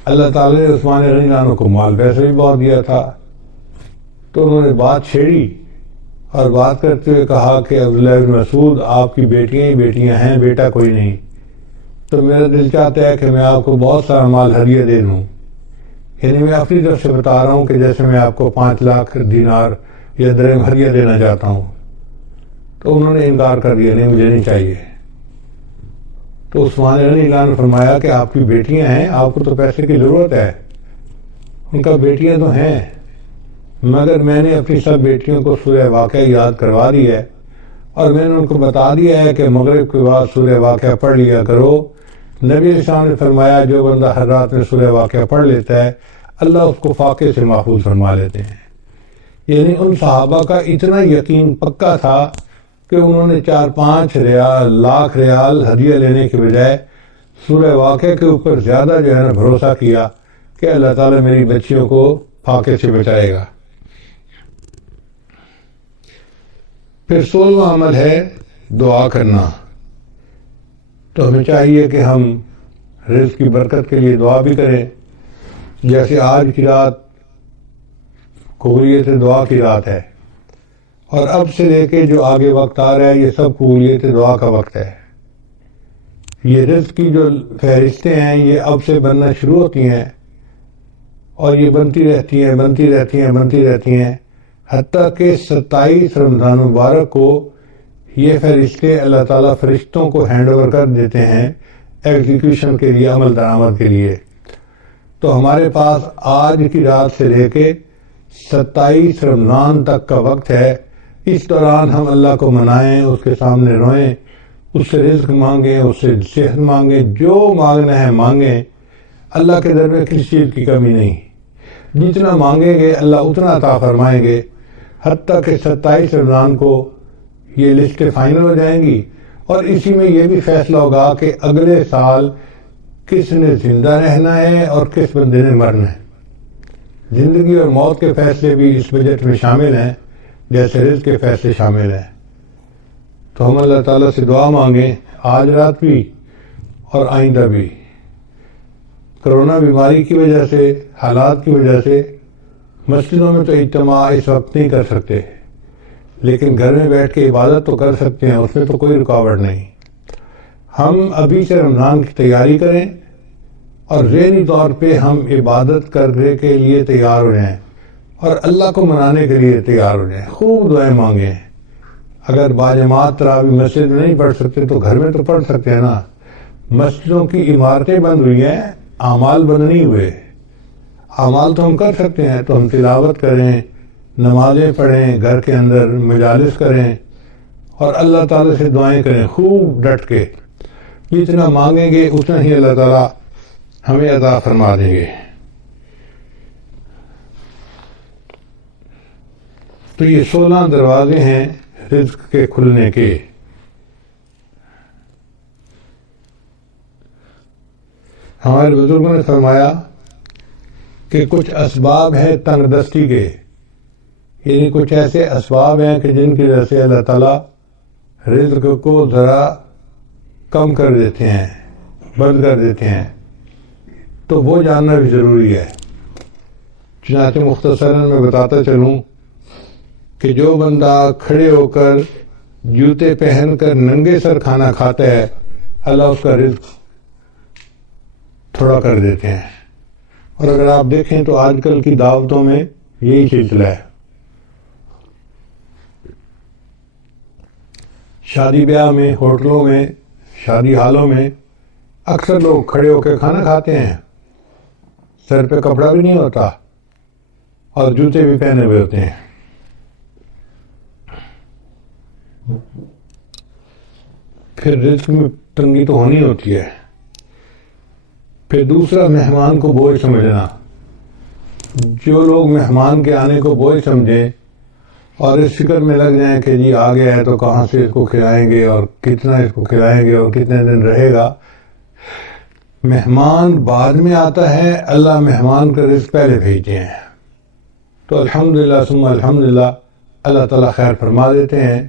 اللہ تعالیٰ نے عثمان غنی عنہ کو مال پیسے بھی بہت دیا تھا، تو انہوں نے بات چھیڑی اور بات کرتے ہوئے کہا کہ عبداللہ بن مسعود آپ کی بیٹیاں ہی بیٹیاں ہیں، بیٹا کوئی نہیں، تو میرا دل چاہتا ہے کہ میں آپ کو بہت سارا مال ہدیہ دے دوں، یعنی میں اپنی طرف سے بتا رہا ہوں کہ جیسے میں آپ کو 5 لاکھ دینار یا درہم ہدیہ دینا چاہتا ہوں۔ تو انہوں نے انکار کر دیا، نہیں مجھے نہیں چاہیے۔ تو عثمان غنی اللہ نے فرمایا کہ آپ کی بیٹیاں ہیں، آپ کو تو پیسے کی ضرورت ہے۔ ان کا بیٹیاں تو ہیں مگر میں نے اپنی سب بیٹیوں کو سورہ واقعہ یاد کروا دی ہے اور میں نے ان کو بتا دیا ہے کہ مغرب کے بعد سورہ واقعہ پڑھ لیا کرو۔ نبی علیہ السلام نے فرمایا جو بندہ ہر رات میں سورہ واقعہ پڑھ لیتا ہے اللہ اس کو فاقے سے محفوظ فرما لیتے ہیں۔ یعنی ان صحابہ کا اتنا یقین پکا تھا کہ انہوں نے 4-5 لاکھ ریال ہدیہ لینے کے بجائے سورہ واقعہ کے اوپر زیادہ جو ہے نا بھروسہ کیا کہ اللہ تعالیٰ میری بچیوں کو فاقے سے بچائے گا۔ پھر 16واں عمل ہے دعا کرنا۔ تو ہمیں چاہیے کہ ہم رزق کی برکت کے لیے دعا بھی کریں، جیسے آج کی رات قبولیت دعا کی رات ہے، اور اب سے لے کے جو آگے وقت آ رہا ہے یہ سب قبولیت دعا کا وقت ہے۔ یہ رزق کی جو فہرستیں ہیں یہ اب سے بننا شروع ہوتی ہیں، اور یہ بنتی رہتی ہیں بنتی رہتی ہیں بنتی رہتی ہیں، حتیٰ کہ 27 رمضان مبارک کو یہ فہرستیں اللہ تعالیٰ فرشتوں کو ہینڈ اوور کر دیتے ہیں ایگزیکیوشن کے لیے، عمل درآمد کے لیے۔ تو ہمارے پاس آج کی رات سے لے کے 27 رمضان تک کا وقت ہے۔ اس دوران ہم اللہ کو منائیں، اس کے سامنے روئیں، اس سے رزق مانگیں، اس سے صحت مانگیں، جو مانگنا ہے مانگیں۔ اللہ کے در میں کسی چیز کی کمی نہیں، جتنا مانگیں گے اللہ اتنا عطا فرمائیں گے، حتیٰ کہ 27 رمضان کو یہ لسٹ فائنل ہو جائیں گی، اور اسی میں یہ بھی فیصلہ ہوگا کہ اگلے سال کس نے زندہ رہنا ہے اور کس بندے نے مرنا ہے۔ زندگی اور موت کے فیصلے بھی اس بجٹ میں شامل ہیں، جیسے رزق کے فیصلے شامل ہیں۔ تو ہم اللہ تعالیٰ سے دعا مانگیں، آج رات بھی اور آئندہ بھی۔ کرونا بیماری کی وجہ سے، حالات کی وجہ سے مسجدوں میں تو اجتماع اس وقت نہیں کر سکتے، لیکن گھر میں بیٹھ کے عبادت تو کر سکتے ہیں، اس میں تو کوئی رکاوٹ نہیں۔ ہم ابھی سے رمضان کی تیاری کریں، اور ذہنی طور پہ ہم عبادت کرنے کے لیے تیار ہو جائیں، اور اللہ کو منانے کے لیے تیار ہو جائیں، خوب دعائیں مانگیں۔ اگر باجماعت تراویح مسجد میں نہیں پڑھ سکتے تو گھر میں تو پڑھ سکتے ہیں نا۔ مسجدوں کی عمارتیں بند ہوئی ہیں، اعمال بند نہیں ہوئے۔ اعمال تو ہم کر سکتے ہیں، تو ہم تلاوت کریں، نمازیں پڑھیں، گھر کے اندر مجالس کریں، اور اللہ تعالیٰ سے دعائیں کریں خوب ڈٹ کے۔ جتنا مانگیں گے اتنا ہی اللہ تعالیٰ ہمیں عطا فرما دیں گے۔ تو یہ 16 دروازے ہیں رزق کے کھلنے کے۔ ہمارے بزرگوں نے فرمایا کہ کچھ اسباب ہیں تنگ دستی کے، یعنی کچھ ایسے اسباب ہیں کہ جن کی وجہ سے اللہ تعالیٰ رزق کو ذرا کم کر دیتے ہیں، بند کر دیتے ہیں، تو وہ جاننا بھی ضروری ہے۔ چنانچہ مختصراً میں بتاتا چلوں کہ جو بندہ کھڑے ہو کر جوتے پہن کر ننگے سر کھانا کھاتا ہے، اللہ اس کا رزق تھوڑا کر دیتے ہیں۔ اور اگر آپ دیکھیں تو آج کل کی دعوتوں میں یہی سلسلہ ہے۔ شادی بیاہ میں، ہوٹلوں میں، شادی ہالوں میں اکثر لوگ کھڑے ہو کے کھانا کھاتے ہیں، سر پہ کپڑا بھی نہیں ہوتا اور جوتے بھی پہنے ہوئے ہوتے ہیں۔ پھر رزق میں تنگی تو ہونی ہوتی ہے۔ پھر دوسرا، مہمان کو بوجھ سمجھنا۔ جو لوگ مہمان کے آنے کو بوجھ سمجھیں اور اس فکر میں لگ جائیں کہ جی آ گیا ہے تو کہاں سے اس کو کھلائیں گے اور کتنا اس کو کھلائیں گے اور کتنے دن رہے گا، مہمان بعد میں آتا ہے، اللہ مہمان کا رزق پہلے بھیجتے ہیں۔ تو الحمدللہ ثم الحمدللہ اللہ تعالیٰ خیر فرما دیتے ہیں۔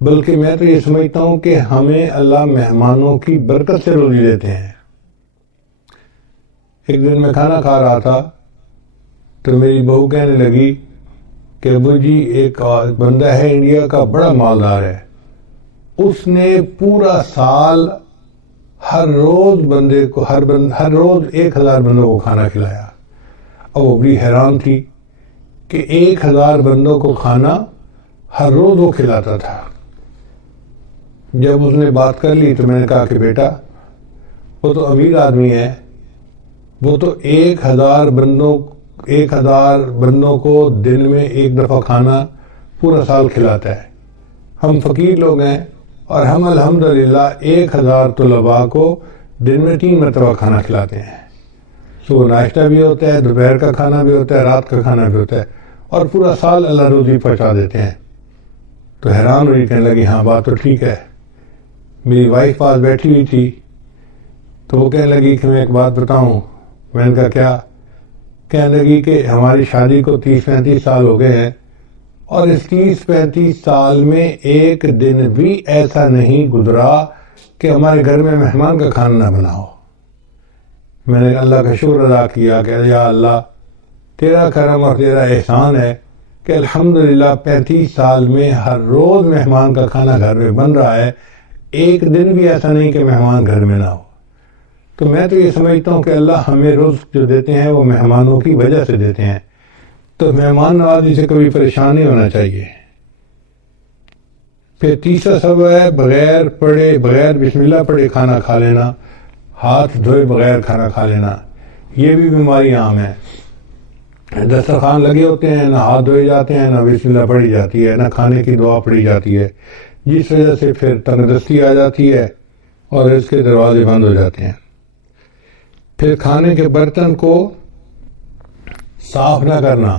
بلکہ میں تو یہ سمجھتا ہوں کہ ہمیں اللہ مہمانوں کی برکت سے روزی دیتے ہیں۔ ایک دن میں کھانا کھا رہا تھا تو میری بہو کہنے لگی کہ ابو جی ایک بندہ ہے انڈیا کا، بڑا مالدار ہے، اس نے پورا سال ہر روز بندے کو ہر روز 1000 بندوں کو کھانا کھلایا۔ اور وہ بڑی حیران تھی کہ 1000 بندوں کو کھانا ہر روز وہ کھلاتا تھا۔ جب اس نے بات کر لی تو میں نے کہا کہ بیٹا وہ تو امیر آدمی ہے، وہ تو 1000 بندوں کو دن میں ایک دفعہ کھانا پورا سال کھلاتا ہے۔ ہم فقیر لوگ ہیں اور ہم الحمدللہ 1000 طلباء کو دن میں 3 مرتبہ کھانا کھلاتے ہیں۔ صبح ناشتہ بھی ہوتا ہے، دوپہر کا کھانا بھی ہوتا ہے، رات کا کھانا بھی ہوتا ہے، اور پورا سال اللہ روزی پہنچا دیتے ہیں۔ تو حیران ہوئی، کہنے لگی ہاں بات تو ٹھیک ہے۔ میری وائف پاس بیٹھی ہوئی تھی تو وہ کہنے لگی کہ میں ایک بات بتاؤں۔ میں نے کہا کیا؟ کہنے لگی کہ ہماری شادی کو 30-35 سال ہو گئے ہیں اور اس 30-35 سال میں ایک دن بھی ایسا نہیں گزرا کہ ہمارے گھر میں مہمان کا کھانا نہ بنا ہو۔ میں نے اللہ کا شکر ادا کیا کہ یا اللہ تیرا کرم اور تیرا احسان ہے کہ الحمدللہ 35 سال میں ہر روز مہمان کا کھانا گھر میں بن رہا ہے، ایک دن بھی ایسا نہیں کہ مہمان گھر میں نہ ہو۔ تو میں تو یہ سمجھتا ہوں کہ اللہ ہمیں رزق جو دیتے ہیں وہ مہمانوں کی وجہ سے دیتے ہیں، تو مہمان نوازی سے کبھی پریشان نہیں ہونا چاہیے۔ پھر تیسرا سبب ہے بغیر بسم اللہ پڑھے کھانا کھا لینا، ہاتھ دھوئے بغیر کھانا کھا لینا، یہ بھی بیماری عام ہے۔ دسترخوان لگے ہوتے ہیں، نہ ہاتھ دھوئے جاتے ہیں، نہ بسم اللہ پڑھی جاتی ہے، نہ کھانے کی دعا پڑھی جاتی ہے، جس وجہ سے پھر تنگدستی آ جاتی ہے اور اس کے دروازے بند ہو جاتے ہیں۔ پھر کھانے کے برتن کو صاف نہ کرنا،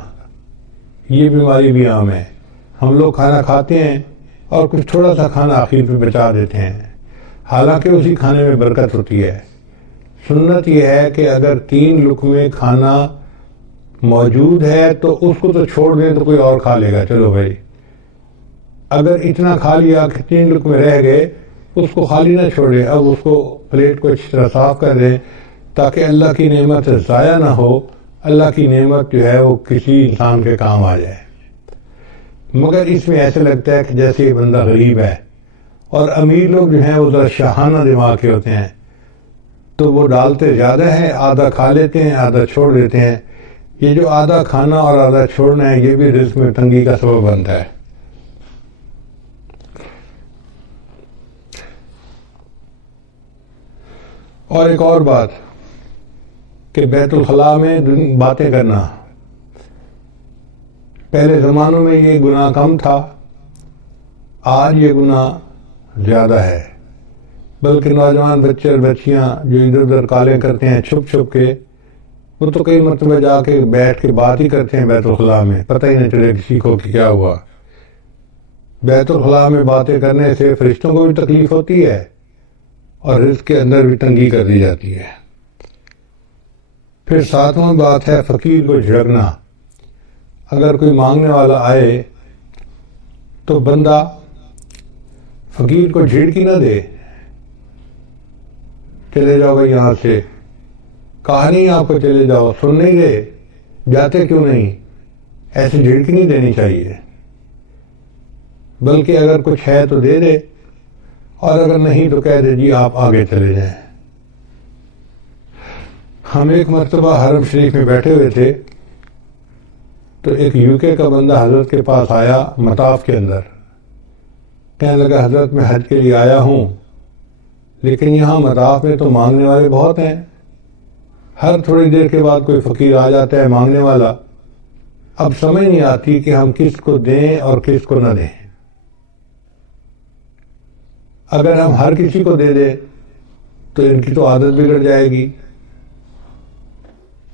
یہ بیماری بھی عام ہے۔ ہم لوگ کھانا کھاتے ہیں اور کچھ تھوڑا سا کھانا آخر پہ بچا دیتے ہیں، حالانکہ اسی کھانے میں برکت ہوتی ہے۔ سنت یہ ہے کہ اگر 3 لقمے کھانا موجود ہے تو اس کو تو چھوڑ دیں تو کوئی اور کھا لے گا، چلو بھائی۔ اگر اتنا کھا لیا کہ 3 لقمے رہ گئے، اس کو خالی نہ چھوڑیں، اب اس کو پلیٹ کو اچھی طرح صاف کر دیں تاکہ اللہ کی نعمت ضائع نہ ہو، اللہ کی نعمت جو ہے وہ کسی انسان کے کام آ جائے۔ مگر اس میں ایسے لگتا ہے کہ جیسے یہ بندہ غریب ہے، اور امیر لوگ جو ہیں وہ ذرا شاہانہ دماغ کے ہوتے ہیں، تو وہ ڈالتے زیادہ ہیں، آدھا کھا لیتے ہیں، آدھا چھوڑ دیتے ہیں۔ یہ جو آدھا کھانا اور آدھا چھوڑنا ہے یہ بھی رزق میں تنگی کا سبب بنتا ہے۔ اور ایک اور بات کہ بیت الخلاء میں باتیں کرنا، پہلے زمانوں میں یہ گناہ کم تھا، آج یہ گناہ زیادہ ہے، بلکہ نوجوان بچے اور بچیاں جو ادھر ادھر کالیں کرتے ہیں چھپ چھپ کے، وہ تو کئی مرتبہ جا کے بیٹھ کے بات ہی کرتے ہیں بیت الخلاء میں، پتہ ہی نہیں چلے کسی کو کہ کیا ہوا۔ بیت الخلاء میں باتیں کرنے سے فرشتوں کو بھی تکلیف ہوتی ہے اور رزق کے اندر بھی تنگی کر دی جاتی ہے۔ پھر 7واں بات ہے فقیر کو جھڑکنا۔ اگر کوئی مانگنے والا آئے تو بندہ فقیر کو جھڑکی نہ دے، چلے جاؤ بھائی یہاں سے، کہا نہیں آپ کو چلے جاؤ، سن نہیں دے، جاتے کیوں نہیں، ایسے جھڑکی نہیں دینی چاہیے، بلکہ اگر کچھ ہے تو دے دے، اور اگر نہیں تو کہہ دے جی آپ آگے چلے جائیں۔ ہم ایک مرتبہ حرم شریف میں بیٹھے ہوئے تھے تو ایک UK کا بندہ حضرت کے پاس آیا مطاف کے اندر، کہنے لگا حضرت میں حج کے لیے آیا ہوں، لیکن یہاں مطاف میں تو مانگنے والے بہت ہیں، ہر تھوڑی دیر کے بعد کوئی فقیر آ جاتا ہے مانگنے والا، اب سمجھ نہیں آتی کہ ہم کس کو دیں اور کس کو نہ دیں۔ اگر ہم ہر کسی کو دے دیں تو ان کی تو عادت بگڑ جائے گی،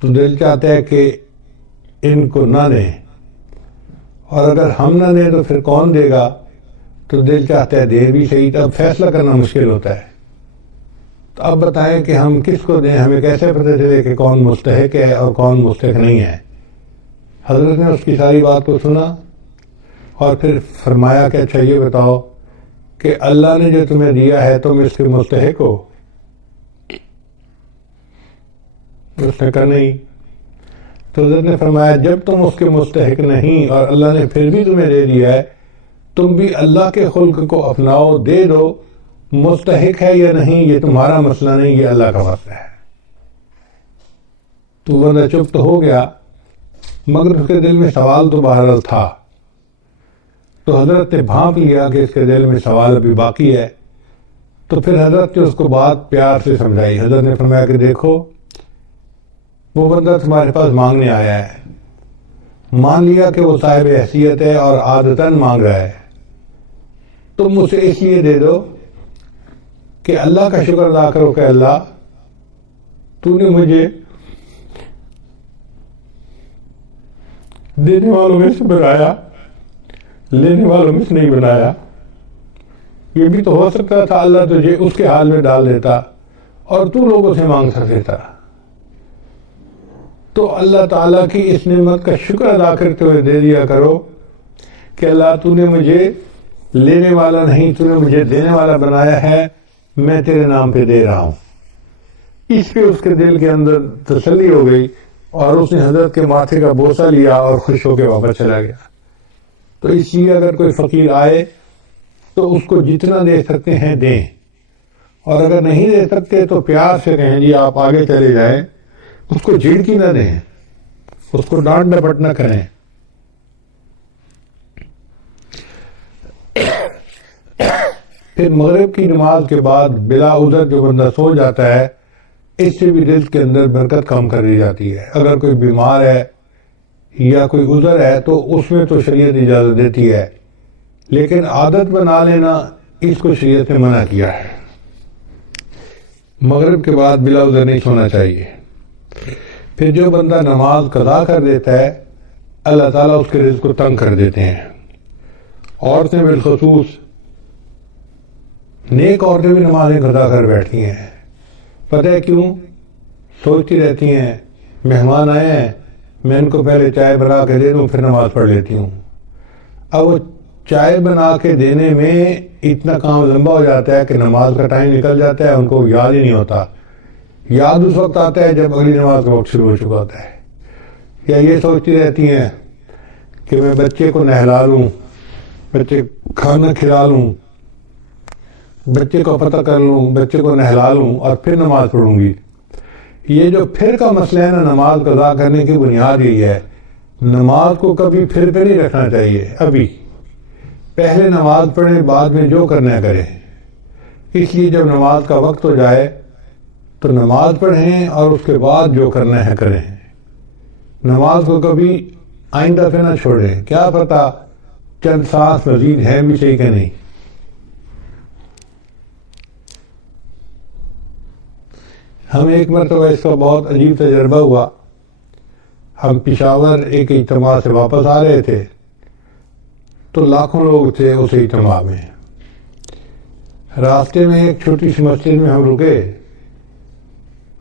تو دل چاہتا ہے کہ ان کو نہ دیں، اور اگر ہم نہ دیں تو پھر کون دے گا، تو دل چاہتا ہے دے بھی صحیح، تب فیصلہ کرنا مشکل ہوتا ہے۔ تو اب بتائیں کہ ہم کس کو دیں، ہمیں کیسے پتہ چلے کہ کون مستحق ہے اور کون مستحق نہیں ہے؟ حضرت نے اس کی ساری بات کو سنا اور پھر فرمایا کہ اچھا یہ بتاؤ کہ اللہ نے جو تمہیں دیا ہے تم اس کے مستحق ہو؟ اس نے کہا نہیں۔ تو حضرت نے فرمایا جب تم اس کے مستحق نہیں اور اللہ نے پھر بھی تمہیں دے دیا ہے، تم بھی اللہ کے خلق کو اپناؤ، دے دو، مستحق ہے یا نہیں یہ تمہارا مسئلہ نہیں، یہ اللہ کا مسئلہ ہے۔ تو بندہ چپ تو ہو گیا، مگر اس کے دل میں سوال تو بہرحال تھا، تو حضرت نے بھانپ لیا کہ اس کے دل میں سوال ابھی باقی ہے، تو پھر حضرت نے اس کو بات پیار سے سمجھائی۔ حضرت نے فرمایا کہ دیکھو وہ بندہ تمہارے پاس مانگنے آیا ہے، مان لیا کہ وہ صاحب حیثیت ہے اور عادتاً مانگ رہا ہے، تم اسے اس لیے دے دو کہ اللہ کا شکر ادا کرو کہ اللہ تو نے مجھے دینے والوں میں سے بنایا، لینے والوں میں سے نہیں بنایا۔ یہ بھی تو ہو سکتا تھا اللہ تجھے اس کے حال میں ڈال دیتا اور تو لوگوں سے مانگ سکتا۔ تو اللہ تعالیٰ کی اس نعمت کا شکر ادا کرتے ہوئے دے دیا کرو کہ اللہ تو نے مجھے لینے والا نہیں، تو نے مجھے دینے والا بنایا ہے، میں تیرے نام پہ دے رہا ہوں۔ اس پہ اس کے دل کے اندر تسلی ہو گئی اور اس نے حضرت کے ماتھے کا بوسہ لیا اور خوش ہو کے واپس چلا گیا۔ تو اس لیے اگر کوئی فقیر آئے تو اس کو جتنا دے سکتے ہیں دیں، اور اگر نہیں دے سکتے تو پیار سے کہیں جی آپ آگے چلے جائیں، اس کو جھڑکی نہ دیں، اس کو ڈانٹ ڈپٹ نہ کریں۔ پھر مغرب کی نماز کے بعد بلا عذر جو بندہ سو جاتا ہے، اس سے بھی رزق کے اندر برکت کم کر دی جاتی ہے۔ اگر کوئی بیمار ہے یا کوئی عذر ہے تو اس میں تو شریعت اجازت دیتی ہے، لیکن عادت بنا لینا اس کو شریعت نے منع کیا ہے۔ مغرب کے بعد بلا عذر نہیں سونا چاہیے۔ پھر جو بندہ نماز قضا کر دیتا ہے، اللہ تعالیٰ اس کے رزق کو تنگ کر دیتے ہیں۔ عورتیں بالخصوص، نیک عورتیں بھی نمازیں قضا کر بیٹھتی ہیں۔ پتہ ہے کیوں؟ سوچتی رہتی ہیں مہمان آئے ہیں، میں ان کو پہلے چائے بنا کے دے دوں پھر نماز پڑھ لیتی ہوں۔ اب وہ چائے بنا کے دینے میں اتنا کام لمبا ہو جاتا ہے کہ نماز کا ٹائم نکل جاتا ہے، ان کو یاد ہی نہیں ہوتا۔ یاد اس وقت آتا ہے جب اگلی نماز کا وقت شروع ہو چکا ہوتا ہے۔ یا یہ سوچتی رہتی ہیں کہ میں بچے کو نہلا لوں، بچے کھانا کھلا لوں، بچے کو پتہ کر لوں، بچے کو نہلا لوں اور پھر نماز پڑھوں گی۔ یہ جو پھر کا مسئلہ ہے نا، نماز قضا کرنے کی بنیاد یہی ہے۔ نماز کو کبھی پھر پہ نہیں رکھنا چاہیے۔ ابھی پہلے نماز پڑھیں، بعد میں جو کرنا ہے کریں۔ اس لیے جب نماز کا وقت ہو جائے تو نماز پڑھیں اور اس کے بعد جو کرنا ہے کریں۔ نماز کو کبھی آئندہ پہ نہ چھوڑیں، کیا پتہ چند سانس مزید ہے بھی صحیح کہ نہیں۔ ہم ایک مرتبہ اس کا بہت عجیب تجربہ ہوا۔ ہم پشاور ایک اجتماع سے واپس آ رہے تھے تو لاکھوں لوگ تھے اس اجتماع میں۔ راستے میں ایک چھوٹی سی مسجد میں ہم رکے۔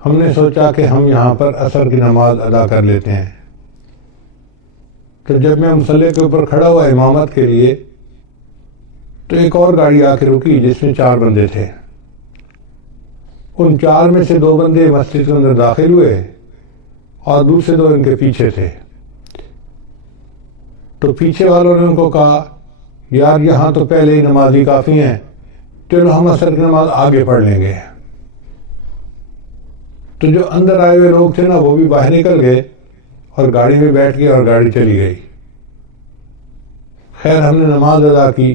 ہم نے سوچا کہ ہم یہاں پر عصر کی نماز ادا کر لیتے ہیں۔ تو جب میں مصلی کے اوپر کھڑا ہوا امامت کے لیے تو ایک اور گاڑی آ کے رکی جس میں 4 بندے تھے۔ ان 4 میں سے 2 بندے مسجد کے اندر داخل ہوئے اور دوسرے 2 ان کے پیچھے تھے۔ تو پیچھے والوں نے ان کو کہا یار یہاں تو پہلے ہی نمازی کافی ہیں، چلو ہم عصر کی نماز آگے پڑھ لیں گے۔ تو جو اندر آئے ہوئے لوگ تھے نا وہ بھی باہر نکل گئے اور گاڑی میں بیٹھ گئے اور گاڑی چلی گئی۔ خیر ہم نے نماز ادا کی،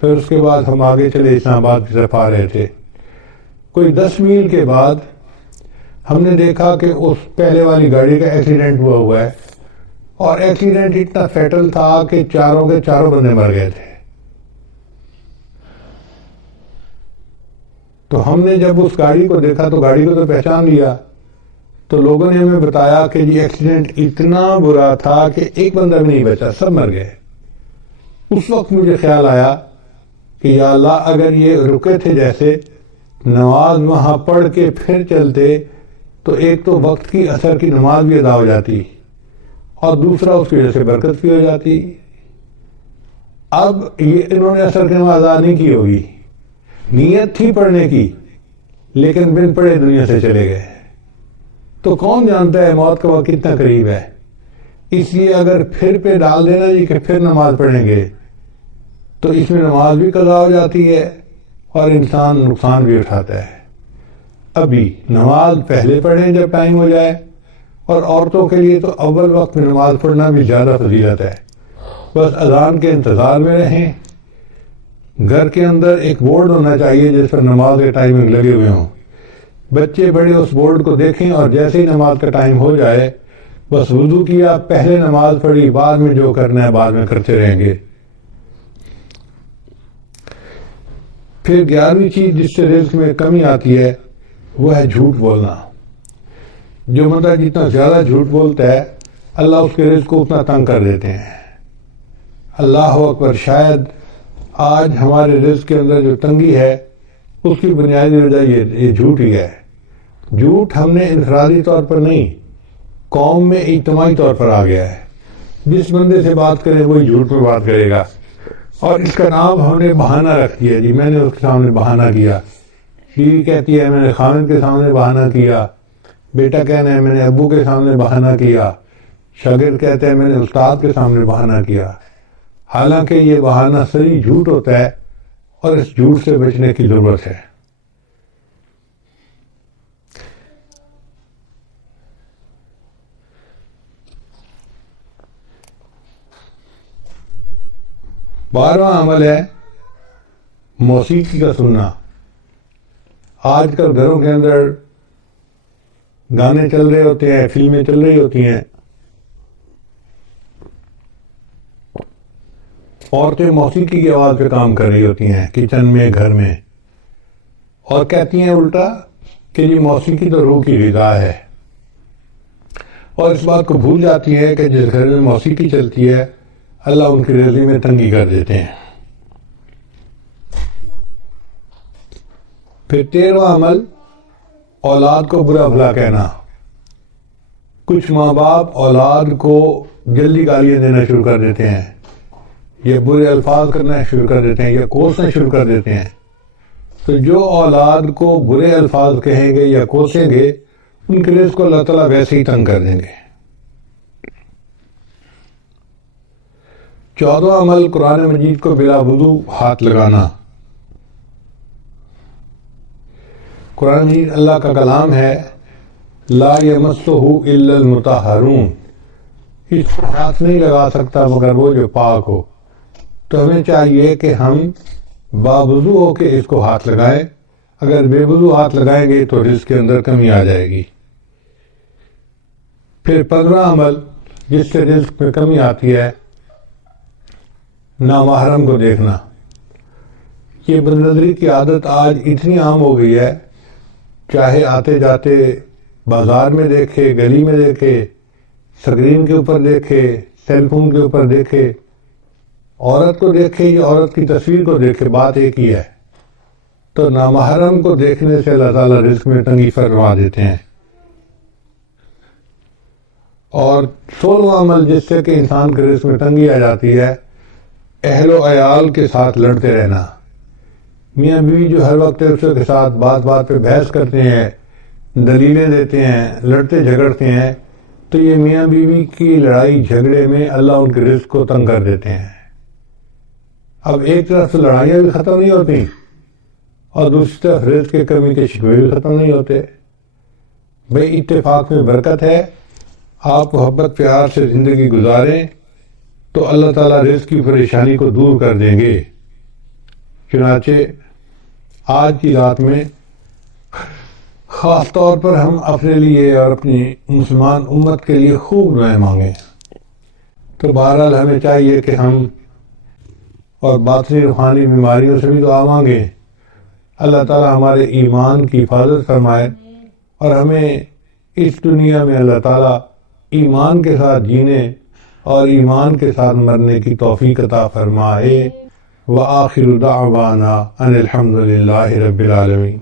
پھر اس کے بعد ہم آگے چلے، اسلام آباد کی طرف آ رہے تھے۔ کوئی 10 میل کے بعد ہم نے دیکھا کہ اس پہلے والی گاڑی کا ایکسیڈنٹ ہوا ہے، اور ایکسیڈنٹ اتنا فیٹل تھا کہ چاروں کے چاروں بندے مر گئے تھے۔ تو ہم نے جب اس گاڑی کو دیکھا تو گاڑی کو تو پہچان لیا، تو لوگوں نے ہمیں بتایا کہ یہ ایکسیڈنٹ اتنا برا تھا کہ ایک بندہ بھی نہیں بچا، سب مر گئے۔ اس وقت مجھے خیال آیا کہ یا اللہ اگر یہ رکے تھے جیسے نماز وہاں پڑھ کے پھر چلتے تو ایک تو وقت کی عصر کی نماز بھی ادا ہو جاتی اور دوسرا اس کی وجہ سے برکت بھی ہو جاتی۔ اب یہ انہوں نے عصر کی نماز ادا نہیں کی ہوگی، نیت تھی پڑھنے کی لیکن بن پڑھے دنیا سے چلے گئے۔ تو کون جانتا ہے موت کا وقت کتنا قریب ہے۔ اس لیے اگر پھر پہ ڈال دینا جی کہ پھر نماز پڑھیں گے تو اس میں نماز بھی قضا ہو جاتی ہے اور انسان نقصان بھی اٹھاتا ہے۔ ابھی نماز پہلے پڑھیں جب ٹائم ہو جائے، اور عورتوں کے لیے تو اول وقت میں نماز پڑھنا بھی زیادہ فضیلت ہے۔ بس اذان کے انتظار میں رہیں۔ گھر کے اندر ایک بورڈ ہونا چاہیے جس پر نماز کے ٹائمنگ لگے ہوئے ہوں۔ بچے بڑے اس بورڈ کو دیکھیں اور جیسے ہی نماز کا ٹائم ہو جائے بس وضو کیا، پہلے نماز پڑھی، بعد میں جو کرنا ہے بعد میں کرتے رہیں گے۔ پھر 11ویں چیز جس سے رزق میں کمی آتی ہے وہ ہے جھوٹ بولنا۔ جو بندہ جتنا زیادہ جھوٹ بولتا ہے اللہ اس کے رزق کو اتنا تنگ کر دیتے ہیں۔ اللہ اکبر، شاید آج ہمارے رزق کے اندر جو تنگی ہے اس کی بنیادی وجہ یہ جھوٹ ہی ہے۔ جھوٹ ہم نے انفرادی طور پر نہیں قوم میں اجتماعی طور پر آ گیا ہے. جس بندے سے بات کرے وہی جھوٹ میں بات کرے گا، اور اس کا نام ہم نے بہانہ رکھ دیا. جی میں نے اس کے سامنے بہانہ کیا، بیوی کہتی ہے میں نے خاوند کے سامنے بہانہ کیا، بیٹا کہنا ہے میں نے ابو کے سامنے بہانہ کیا، شاگرد کہتے ہیں میں نے استاد کے سامنے بہانہ کیا. حالانکہ یہ بہانہ صحیح جھوٹ ہوتا ہے، اور اس جھوٹ سے بچنے کی ضرورت ہے. بارہواں عمل ہے موسیقی کا سننا. آج کل گھروں کے اندر گانے چل رہے ہوتے ہیں، فلمیں چل رہی ہوتی ہیں، عورتیں موسیقی کی آواز پہ کام کر رہی ہوتی ہیں کچن میں، گھر میں، اور کہتی ہیں الٹا کہ یہ موسیقی تو روح کی غذا ہے، اور اس بات کو بھول جاتی ہے کہ جس گھر میں موسیقی چلتی ہے اللہ ان کی رزق میں تنگی کر دیتے ہیں. پھر 13واں عمل اولاد کو برا بھلا کہنا. کچھ ماں باپ اولاد کو جلدی گالیاں دینا شروع کر دیتے ہیں، یا برے الفاظ کرنا شروع کر دیتے ہیں، یا کوسنا شروع کر دیتے ہیں. تو جو اولاد کو برے الفاظ کہیں گے یا کوسیں گے ان کے رزق کو اللہ تعالیٰ ویسے ہی تنگ کر دیں گے. 14واں عمل قرآن مجید کو بلا وضو ہاتھ لگانا. قرآن مجید اللہ کا کلام ہے، لا یمسہ الا المطہرون، اس کو ہاتھ نہیں لگا سکتا مگر وہ جو پاک ہو. تو ہمیں چاہیے کہ ہم باوضو ہو کے اس کو ہاتھ لگائیں. اگر بے وضو ہاتھ لگائیں گے تو رزق کے اندر کمی آ جائے گی. پھر 15واں عمل جس سے رزق میں کمی آتی ہے، نامحرم کو دیکھنا. یہ بدنظری کی عادت آج اتنی عام ہو گئی ہے، چاہے آتے جاتے بازار میں دیکھے، گلی میں دیکھے، سکرین کے اوپر دیکھے، سیل فون کے اوپر دیکھے، عورت کو دیکھے یا عورت کی تصویر کو دیکھے، بات ایک ہی ہے. تو نامحرم کو دیکھنے سے اللہ تعالیٰ رزق میں تنگی فرما دیتے ہیں. اور 16واں عمل جس سے کہ انسان کے رزق میں تنگی آ جاتی ہے، اہل و عیال کے ساتھ لڑتے رہنا. میاں بیوی جو ہر وقت ایک دوسرے کے ساتھ بات بات پہ بحث کرتے ہیں، دلیلیں دیتے ہیں، لڑتے جھگڑتے ہیں، تو یہ میاں بیوی کی لڑائی جھگڑے میں اللہ ان کے رزق کو تنگ کر دیتے ہیں. اب ایک طرف سے لڑائیاں بھی ختم نہیں ہوتی اور دوسری طرف رزق کے کمی کے شکوے بھی ختم نہیں ہوتے. بھئی اتفاق میں برکت ہے، آپ محبت پیار سے زندگی گزاریں تو اللہ تعالیٰ رزق کی پریشانی کو دور کر دیں گے. چنانچہ آج کی رات میں خاص طور پر ہم اپنے لیے اور اپنی مسلمان امت کے لیے خوب دعائیں مانگیں. تو بہرحال ہمیں چاہیے کہ ہم اور باطنی روحانی بیماریوں سے بھی دعا مانگیں. اللہ تعالیٰ ہمارے ایمان کی حفاظت فرمائے اور ہمیں اس دنیا میں اللہ تعالیٰ ایمان کے ساتھ جینے اور ایمان کے ساتھ مرنے کی توفیق عطا فرمائے. وآخر دعوانا ان الحمد للہ رب العالمین.